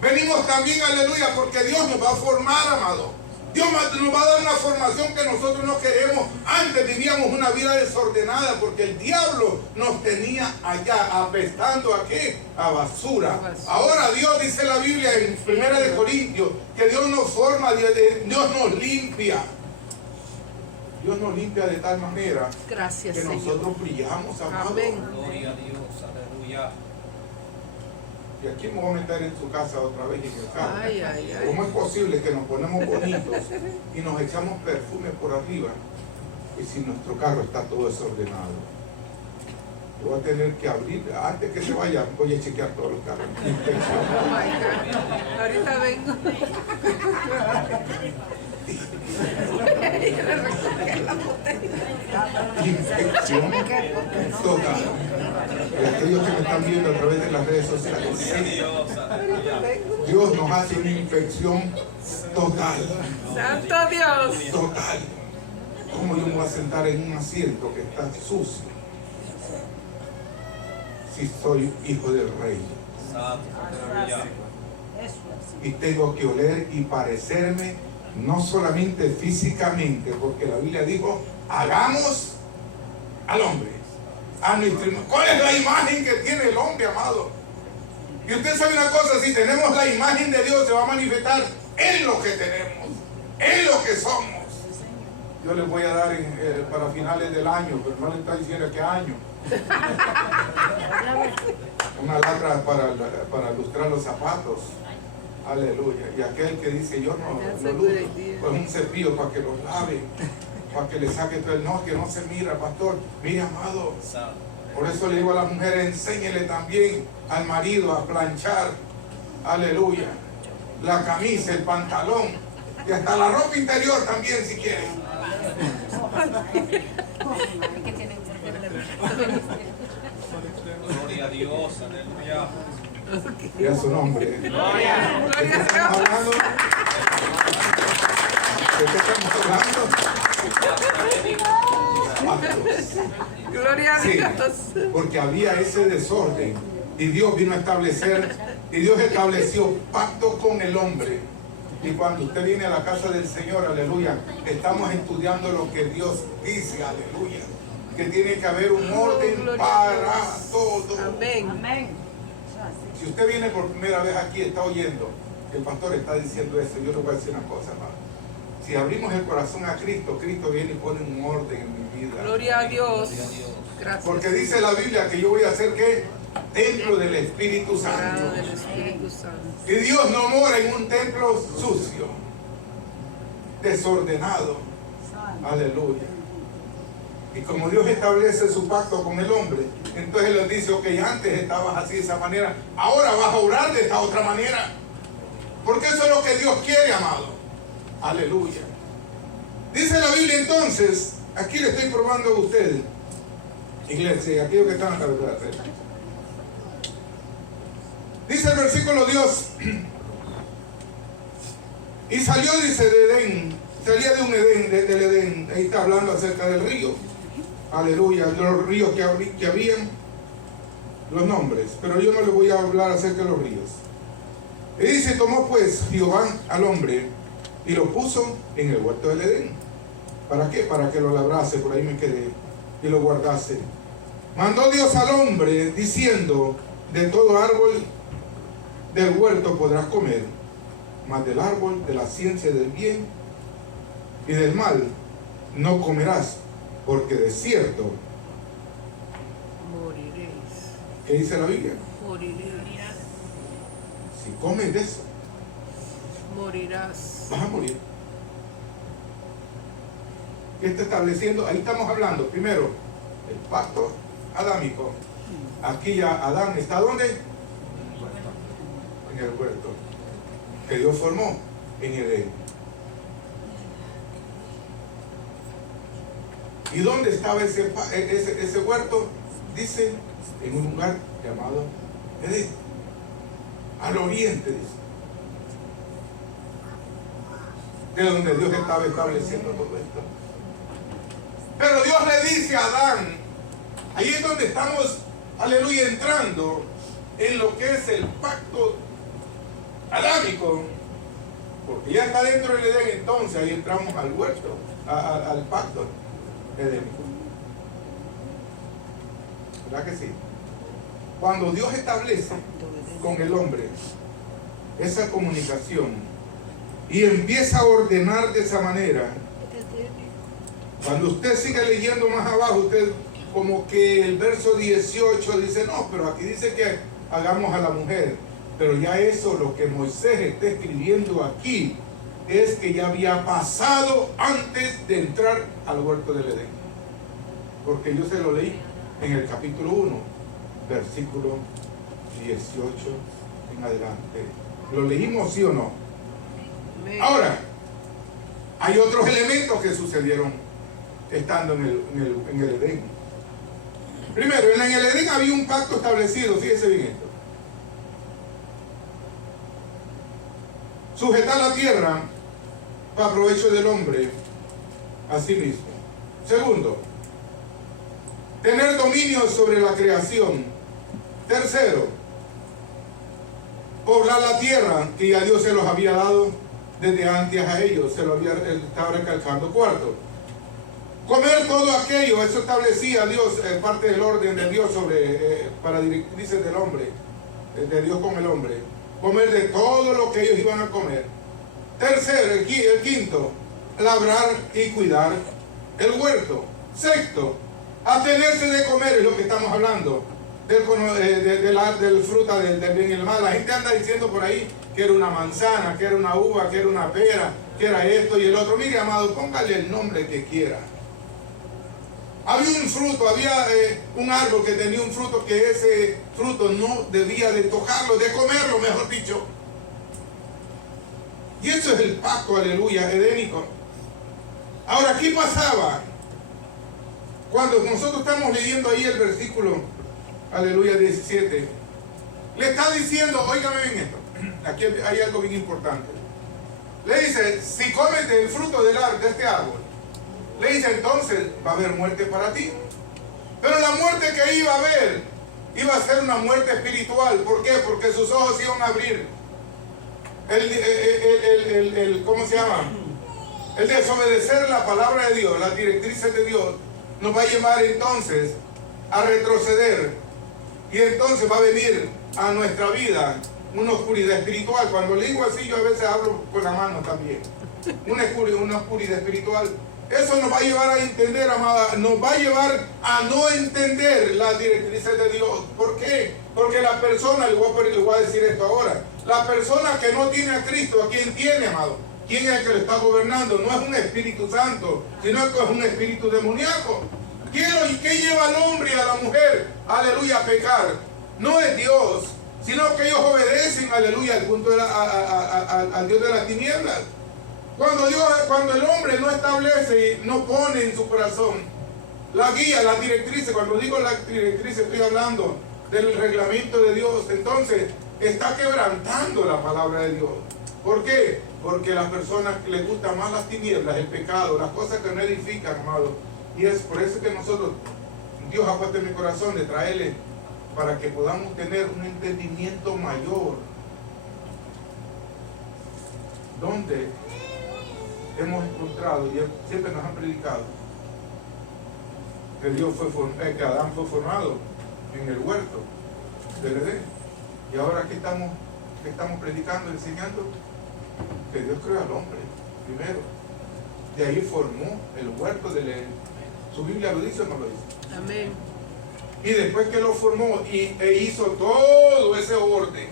Venimos también, aleluya, porque Dios nos va a formar, amado. Dios nos va a dar una formación que nosotros no queremos. Antes vivíamos una vida desordenada porque el diablo nos tenía allá apestando ¿a qué? A basura. Ahora Dios dice la Biblia en 1 de Corintios que Dios nos forma, Dios nos limpia. Dios nos limpia de tal manera Gracias, que Señor. nosotros brillamos, amado. Amén. Gloria a Dios, aleluya. Y aquí me voy a meter en su casa otra vez y en el carro. Ay. ¿Cómo es posible que nos ponemos bonitos y nos echamos perfume por arriba y si nuestro carro está todo desordenado? Yo voy a tener que abrir, antes que se vaya, voy a chequear todos los carros. Inspección. Oh my God. Ahorita vengo. Inspección total. Y aquellos que me están viendo a través de las redes sociales, sí, Dios nos hace una inspección total. Santo Dios. Total. ¿Cómo yo me voy a sentar en un asiento que está sucio si soy hijo del rey? Y tengo que oler y parecerme no solamente físicamente, porque la Biblia dijo, hagamos al hombre a nuestra imagen. ¿Cuál es la imagen que tiene el hombre, amado? Y usted sabe una cosa, si tenemos la imagen de Dios, se va a manifestar en lo que tenemos, en lo que somos. Yo les voy a dar para finales del año, pero no les está diciendo qué año. Una lacra para lustrar los zapatos. Aleluya. Y aquel que dice yo no lustro, pues un cepillo para que los lave, para que le saque todo el no, que no se mira, pastor. Mire, amado. Por eso le digo a la mujer, enséñele también al marido a planchar. Aleluya. La camisa, el pantalón y hasta la ropa interior también si quieren. Gloria a Dios, aleluya. Y a su nombre. Gloria a ¿De qué Dios. estamos hablando? ¿De qué estamos hablando? Pactos. Gloria a Sí, Dios. porque había ese desorden y Dios vino a establecer, y Dios estableció pacto con el hombre. Y cuando usted viene a la casa del Señor, aleluya, estamos estudiando lo que Dios dice, aleluya, que tiene que haber un orden para todo. Amén. Si usted viene por primera vez aquí, está oyendo que el pastor está diciendo eso, yo le voy a decir una cosa, hermano. Si abrimos el corazón a Cristo, Cristo viene y pone un orden en mi vida. Gloria a Dios. Gracias. Porque dice la Biblia que yo voy a ser ¿qué? Templo del Espíritu Sagrado Santo. del Espíritu Santo. Y Dios no mora en un templo sucio, desordenado. Aleluya. Y como Dios establece su pacto con el hombre, entonces Él les dice, ok, antes estabas así de esa manera, ahora vas a orar de esta otra manera. Porque eso es lo que Dios quiere, amado. Aleluya. Dice la Biblia entonces, aquí le estoy probando a ustedes, iglesia, aquellos que están acá detrás. Dice el versículo Dios, y salió, dice, de Edén, salía de un Edén, del Edén, ahí está hablando acerca del río. Aleluya, de los ríos que habían, los nombres, pero yo no les voy a hablar acerca de los ríos. Y dice, tomó pues Jehová al hombre y lo puso en el huerto del Edén. ¿Para qué? Para que lo labrase, por ahí me quedé, y lo guardase. Mandó Dios al hombre diciendo, de todo árbol del huerto podrás comer, mas del árbol de la ciencia del bien y del mal no comerás, porque de cierto, Moriréis. ¿qué dice la Biblia? Moriréis. Si comes de eso, Morirás. vas a morir. ¿Qué está estableciendo? Ahí estamos hablando, primero, el pacto adámico. Aquí ya Adán está ¿dónde? En el huerto que Dios formó en Edén. ¿Y dónde estaba ese huerto? Dice, en un lugar llamado Edén, al oriente, dice, de donde Dios estaba estableciendo todo esto. Pero Dios le dice a Adán, ahí es donde estamos, aleluya, entrando en lo que es el pacto adámico, porque ya está dentro del Edén, entonces ahí entramos al huerto, al pacto edénico. ¿Verdad que sí? Cuando Dios establece con el hombre esa comunicación y empieza a ordenar de esa manera, cuando usted sigue leyendo más abajo, usted como que el verso 18 dice, no, pero aquí dice que hagamos a la mujer. Pero ya eso, lo que Moisés está escribiendo aquí, es que ya había pasado antes de entrar al huerto del Edén. Porque yo se lo leí en el capítulo 1, versículo 18 en adelante. ¿Lo leímos, sí o no? Ahora, hay otros elementos que sucedieron estando en el Edén. Primero, en el Edén había un pacto establecido, fíjese bien esto. Sujetar la tierra para provecho del hombre a sí mismo. Segundo, tener dominio sobre la creación. Tercero, poblar la tierra que ya Dios se los había dado desde antes a ellos, se lo estaba recalcando. Cuarto, comer todo aquello, eso establecía Dios, parte del orden de Dios sobre, para directrices del hombre, de Dios con el hombre. Comer de todo lo que ellos iban a comer. Tercero, el quinto, labrar y cuidar el huerto. Sexto, abstenerse de comer, es lo que estamos hablando, del fruta del bien y el mal. La gente anda diciendo por ahí que era una manzana, que era una uva, que era una pera, que era esto y el otro. Mire, amado, póngale el nombre que quiera. Había un fruto, había un árbol que tenía un fruto que ese fruto no debía de tocarlo, de comerlo, mejor dicho. Y eso es el pacto, aleluya, edénico. Ahora, ¿qué pasaba? Cuando nosotros estamos leyendo ahí el versículo, aleluya, 17, le está diciendo, óigame bien esto, aquí hay algo bien importante. Le dice, si comes del fruto de este árbol, le dice, entonces va a haber muerte para ti. Pero la muerte que iba a haber, iba a ser una muerte espiritual. ¿Por qué? Porque sus ojos iban a abrir. ¿Cómo se llama? El desobedecer la palabra de Dios, las directrices de Dios, nos va a llevar entonces a retroceder. Y entonces va a venir a nuestra vida una oscuridad espiritual. Cuando le digo así, yo a veces hablo con la mano también. una oscuridad espiritual. Eso nos va a llevar a entender, amada, nos va a llevar a no entender las directrices de Dios. ¿Por qué? Porque la persona, le voy a decir esto ahora, la persona que no tiene a Cristo, ¿a quién tiene, amado? ¿Quién es el que lo está gobernando? No es un Espíritu Santo, sino que es un espíritu demoníaco. ¿Qué lleva al hombre y a la mujer, aleluya, a pecar? No es Dios, sino que ellos obedecen, aleluya, al punto al Dios de las tinieblas. Cuando el hombre no establece y no pone en su corazón la guía, las directrices, cuando digo las directrices estoy hablando del reglamento de Dios, entonces está quebrantando la palabra de Dios. ¿Por qué? Porque a las personas les gustan más las tinieblas, el pecado, las cosas que no edifican, amado. Y es por eso que nosotros, Dios ha puesto en mi corazón de traerle para que podamos tener un entendimiento mayor. Donde hemos encontrado, y siempre nos han predicado, que Adán fue formado en el huerto del Edén. Y ahora que estamos predicando, enseñando, que Dios creó al hombre primero. De ahí formó el huerto del Edén. ¿Su Biblia lo dice o no lo dice? Amén. Y después que lo formó e hizo todo ese orden,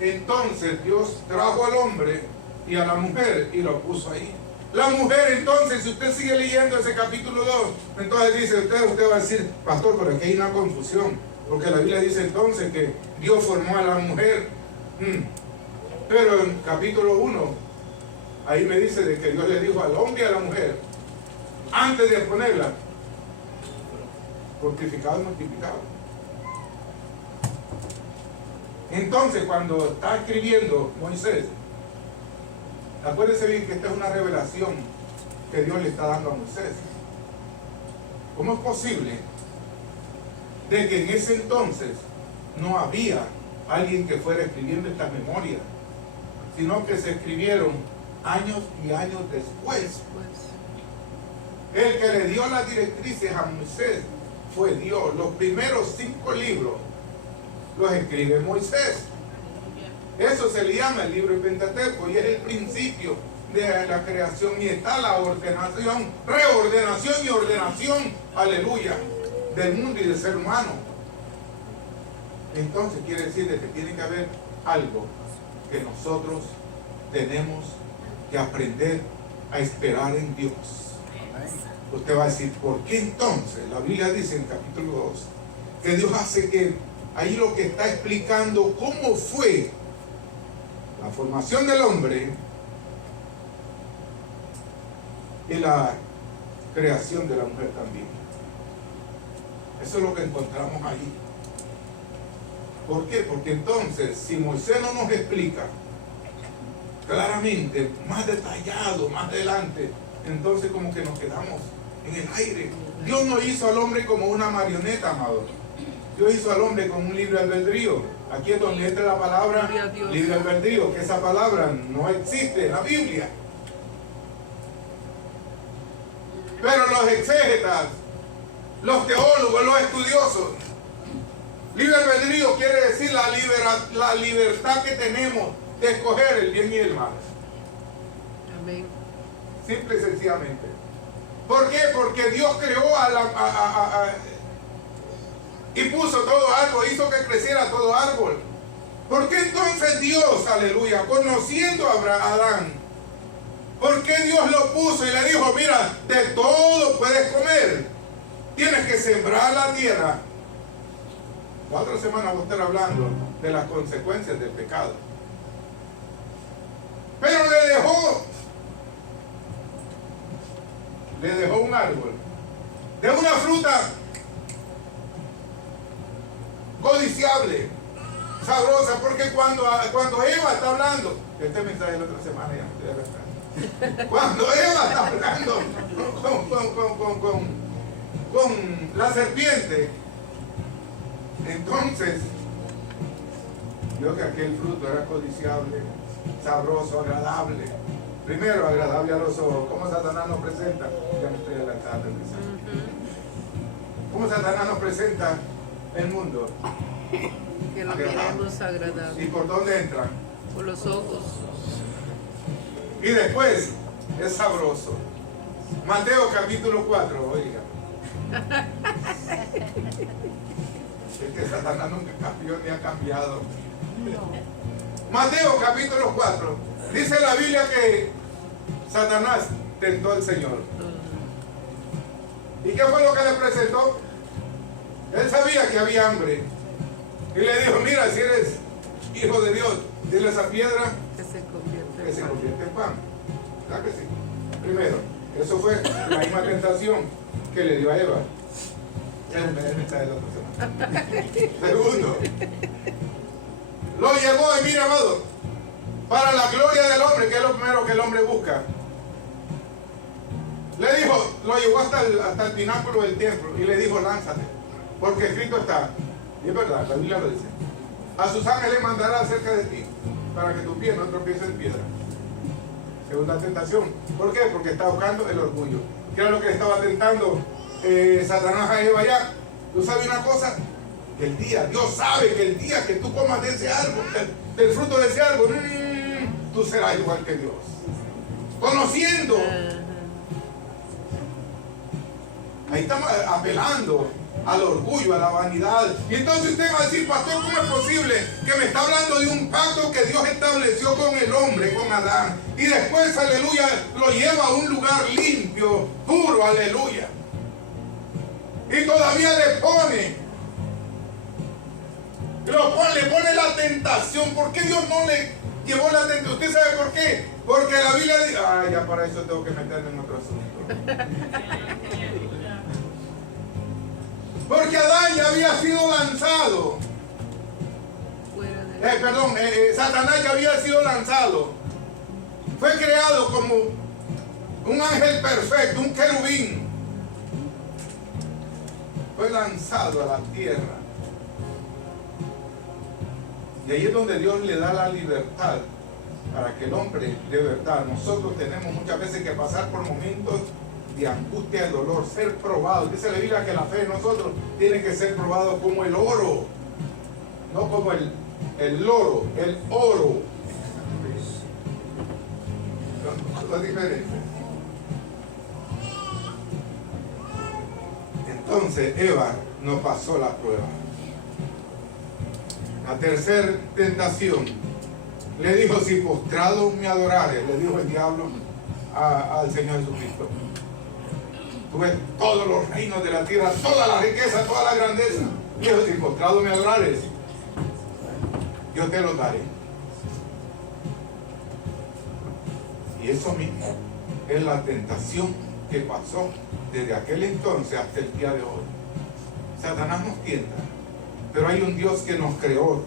entonces Dios trajo al hombre y a la mujer y lo puso ahí. La mujer, entonces, si usted sigue leyendo ese capítulo 2, entonces dice usted va a decir, pastor, pero aquí hay una confusión, porque la Biblia dice entonces que Dios formó a la mujer. Pero en capítulo 1, ahí me dice de que Dios le dijo al hombre y a la mujer, antes de ponerla, fructificado y multiplicado. Entonces, cuando está escribiendo Moisés, acuérdense bien que esta es una revelación que Dios le está dando a Moisés. ¿Cómo es posible de que en ese entonces no había alguien que fuera escribiendo estas memorias, sino que se escribieron años y años después? El que le dio las directrices a Moisés fue Dios. Los primeros 5 libros los escribe Moisés. Eso se le llama el libro del Pentateuco y es el principio de la creación. Y está la ordenación, reordenación y ordenación, aleluya, del mundo y del ser humano. Entonces quiere decir que tiene que haber algo que nosotros tenemos que aprender a esperar en Dios. Usted va a decir, ¿por qué entonces? La Biblia dice en el capítulo 2 que Dios hace que ahí lo que está explicando cómo fue la formación del hombre y la creación de la mujer también. Eso es lo que encontramos ahí. ¿Por qué? Porque entonces, si Moisés no nos explica claramente, más detallado, más adelante, entonces como que nos quedamos en el aire. Dios no hizo al hombre como una marioneta, amado. Dios hizo al hombre con un libre albedrío. Aquí es donde entra la palabra libre albedrío, que esa palabra no existe en la Biblia. Pero los exégetas, los teólogos, los estudiosos, libre albedrío quiere decir la libertad que tenemos de escoger el bien y el mal. Amén. Simple y sencillamente. ¿Por qué? Porque Dios creó y puso todo árbol, hizo que creciera todo árbol. ¿Por qué entonces Dios, aleluya, conociendo a Adán, por qué Dios lo puso y le dijo, mira, de todo puedes comer, tienes que sembrar la tierra? La otra semana voy a estar hablando de las consecuencias del pecado. Pero le dejó un árbol de una fruta codiciable, sabrosa, porque cuando Eva está hablando, este mensaje de la otra semana ya me estoy arrastrando. Cuando Eva está hablando con la serpiente, entonces vio que aquel fruto era codiciable, sabroso, agradable. Primero, agradable a los ojos. ¿Cómo Satanás nos presenta? Ya me estoy adelantando. ¿Cómo Satanás nos presenta el mundo? Que lo queremos agradable. ¿Y por dónde entran? Por los ojos. Y después es sabroso. Mateo capítulo 4, oiga. Es que Satanás nunca cambió ni ha cambiado. Mateo capítulo 4. Dice la Biblia que Satanás tentó al Señor. ¿Y qué fue lo que le presentó? Él sabía que había hambre. Y le dijo, mira, si eres hijo de Dios, dile a esa piedra Que se convierte que en se pan. convierte en pan. ¿Verdad que sí? Primero, eso fue la misma tentación que le dio a Eva. Segundo, lo llevó, y mira, amado, para la gloria del hombre, que es lo primero que el hombre busca. Le dijo, lo llevó hasta el pináculo del templo y le dijo, lánzate, porque escrito está, y es verdad, la Biblia lo dice, a sus ángeles mandará acerca de ti, para que tu pie no tropiece en piedra. Segunda tentación. ¿Por qué? Porque está buscando el orgullo. ¿Qué era lo que estaba tentando Satanás a Eva ya? ¿Tú sabes una cosa? Que el día, Dios sabe que el día que tú comas de ese árbol, del fruto de ese árbol, tú serás igual que Dios. Conociendo. Ahí estamos apelando al orgullo, a la vanidad. Y entonces usted va a decir, pastor, ¿cómo es posible que me está hablando de un pacto que Dios estableció con el hombre, con Adán? Y después, aleluya, lo lleva a un lugar limpio, puro, aleluya. Y todavía le pone la tentación. ¿Por qué Dios no le llevó la tentación? ¿Usted sabe por qué? Porque la Biblia dice, ya para eso tengo que meterme en otro asunto. Porque Adán ya había sido lanzado. Satanás ya había sido lanzado. Fue creado como un ángel perfecto, un querubín. Fue lanzado a la tierra. Y ahí es donde Dios le da la libertad para que el hombre de verdad, nosotros tenemos muchas veces que pasar por momentos de angustia y dolor, ser probados. Dice la Biblia que la fe de nosotros tiene que ser probado como el oro, no como el loro, el oro. Son diferentes. Entonces Eva no pasó la prueba. La tercera tentación, le dijo, si postrado me adorares, le dijo el diablo al Señor Jesucristo. Tú ves todos los reinos de la tierra, toda la riqueza, toda la grandeza. Dijo, si postrado me adorares, yo te lo daré. Y eso mismo es la tentación que pasó desde aquel entonces hasta el día de hoy. Satanás nos tienta, pero hay un Dios que nos creó,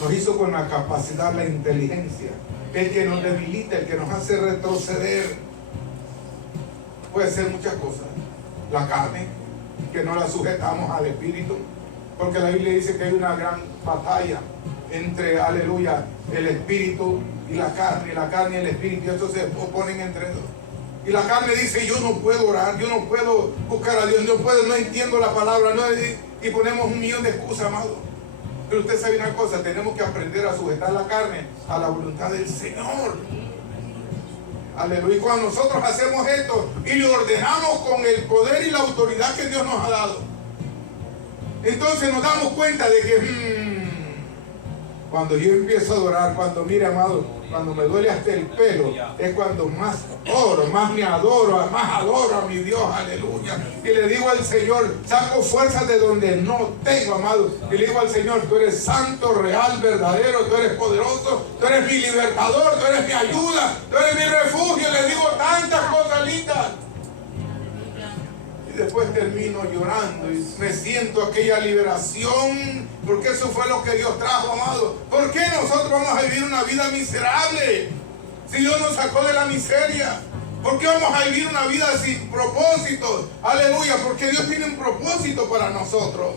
nos hizo con la capacidad, la inteligencia, el que nos debilita, el que nos hace retroceder. Puede ser muchas cosas. La carne, que no la sujetamos al espíritu, porque la Biblia dice que hay una gran batalla entre, aleluya, el espíritu y la carne y el espíritu, y estos se oponen entre dos. Y la carne dice, yo no puedo orar, yo no puedo buscar a Dios, no entiendo la palabra, y ponemos un millón de excusas, amado. Pero usted sabe una cosa, tenemos que aprender a sujetar la carne a la voluntad del Señor. Aleluya. Y cuando nosotros hacemos esto y lo ordenamos con el poder y la autoridad que Dios nos ha dado, entonces nos damos cuenta de que cuando yo empiezo a adorar, cuando, mire, amado, cuando me duele hasta el pelo, es cuando más oro, más me adoro, más adoro a mi Dios, aleluya. Y le digo al Señor, saco fuerzas de donde no tengo, amado. Y le digo al Señor, tú eres santo, real, verdadero, tú eres poderoso, tú eres mi libertador, tú eres mi ayuda, tú eres mi refugio. Le digo tantas cosas lindas. Y después termino llorando y me siento aquella liberación, porque eso fue lo que Dios trajo, amado. ¿Por qué nosotros vamos a vivir una vida miserable si Dios nos sacó de la miseria? ¿Por qué vamos a vivir una vida sin propósito? Aleluya, porque Dios tiene un propósito para nosotros.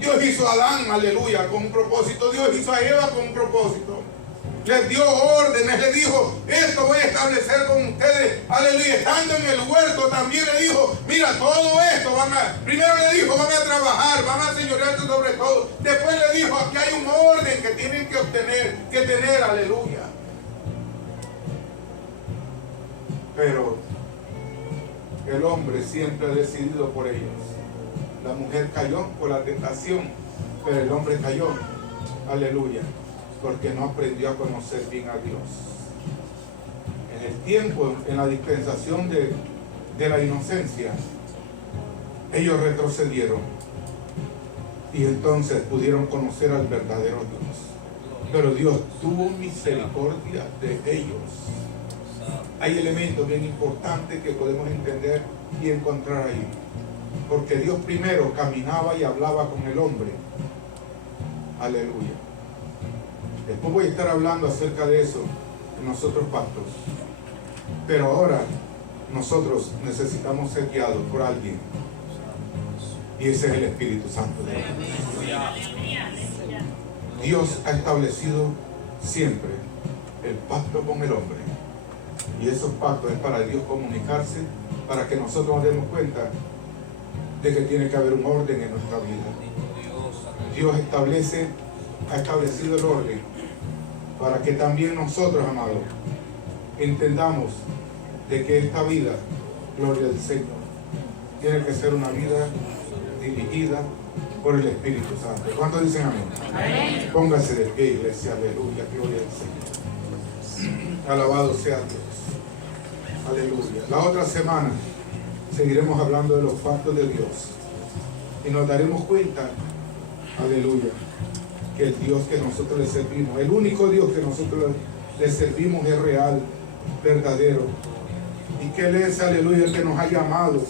Dios hizo a Adán, aleluya, con un propósito. Dios hizo a Eva con un propósito. Les dio órdenes, les dijo, esto voy a establecer con ustedes, aleluya. Estando en el huerto también le dijo, mira, todo esto primero le dijo, van a trabajar, van a señorearse sobre todo. Después le dijo, aquí hay un orden que tienen que tener, aleluya. hombre siempre ha decidido por ellos. La mujer cayó por la tentación, pero el hombre cayó, aleluya, porque no aprendió a conocer bien a Dios. En el tiempo, en la dispensación de la inocencia, ellos retrocedieron y entonces pudieron conocer al verdadero Dios. Pero Dios tuvo misericordia de ellos. Hay elementos bien importantes que podemos entender y encontrar ahí. Porque Dios primero caminaba y hablaba con el hombre. Aleluya. Después voy a estar hablando acerca de eso en los otros pactos. Pero ahora nosotros necesitamos ser guiados por alguien. Y ese es el Espíritu Santo de Dios. Dios ha establecido siempre el pacto con el hombre. Y esos pactos es para Dios comunicarse, para que nosotros nos demos cuenta de que tiene que haber un orden en nuestra vida. Dios ha establecido el orden para que también nosotros, amados, entendamos de que esta vida, gloria al Señor, tiene que ser una vida dirigida por el Espíritu Santo. ¿Cuántos dicen amén? Amén. Póngase de pie, iglesia, aleluya, gloria al Señor. Alabado sea Dios. Aleluya. La otra semana seguiremos hablando de los pactos de Dios y nos daremos cuenta, aleluya, que el Dios que nosotros le servimos, el único Dios que nosotros le servimos es real, verdadero, y que Él es, aleluya, el que nos ha llamado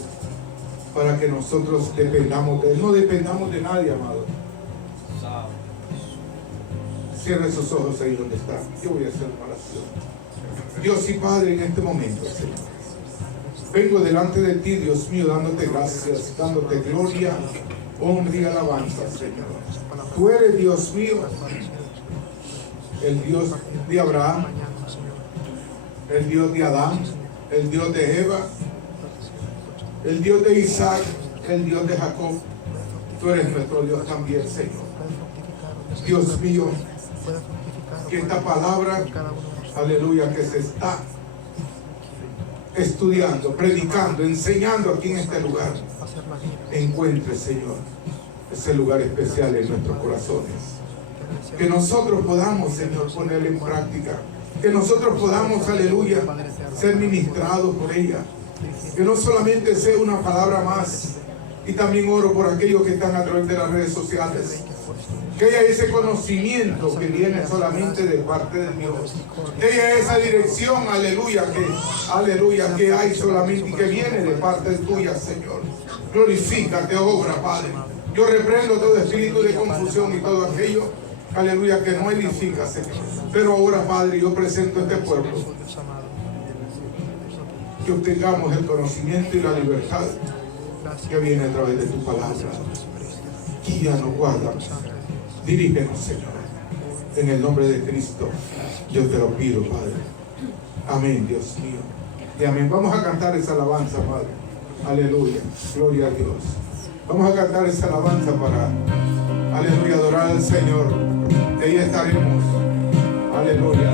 para que nosotros dependamos de Él. No dependamos de nadie, amado. Cierre sus ojos ahí donde está. Yo voy a hacer una oración. Dios y Padre, en este momento, Señor, vengo delante de ti, Dios mío, dándote gracias, dándote gloria, honra y alabanza, Señor. Tú eres, Dios mío, el Dios de Abraham, el Dios de Adán, el Dios de Eva, el Dios de Isaac, el Dios de Jacob. Tú eres nuestro Dios también, Señor. Dios mío, que esta palabra, aleluya, que se está estudiando, predicando, enseñando aquí en este lugar, encuentre, Señor, ese lugar especial en nuestros corazones. Que nosotros podamos, Señor, ponerla en práctica. Que nosotros podamos, aleluya, ser ministrados por ella. Que no solamente sea una palabra más. Y también oro por aquellos que están a través de las redes sociales. Que haya ese conocimiento que viene solamente de parte de Dios. Que haya esa dirección, aleluya, que hay solamente y que viene de parte tuya, Señor. Glorifícate, obra, Padre. Yo reprendo todo espíritu de confusión y todo aquello, aleluya, que no edifica, Señor. Pero ahora, Padre, yo presento a este pueblo. Que obtengamos el conocimiento y la libertad que viene a través de tu palabra. Guíanos, guárdanos, dirígenos, Señor. En el nombre de Cristo, yo te lo pido, Padre. Amén, Dios mío. Y amén. Vamos a cantar esa alabanza, Padre. Aleluya. Gloria a Dios. Vamos a cantar esa alabanza para, aleluya, adorar al Señor. Y ahí estaremos. Aleluya.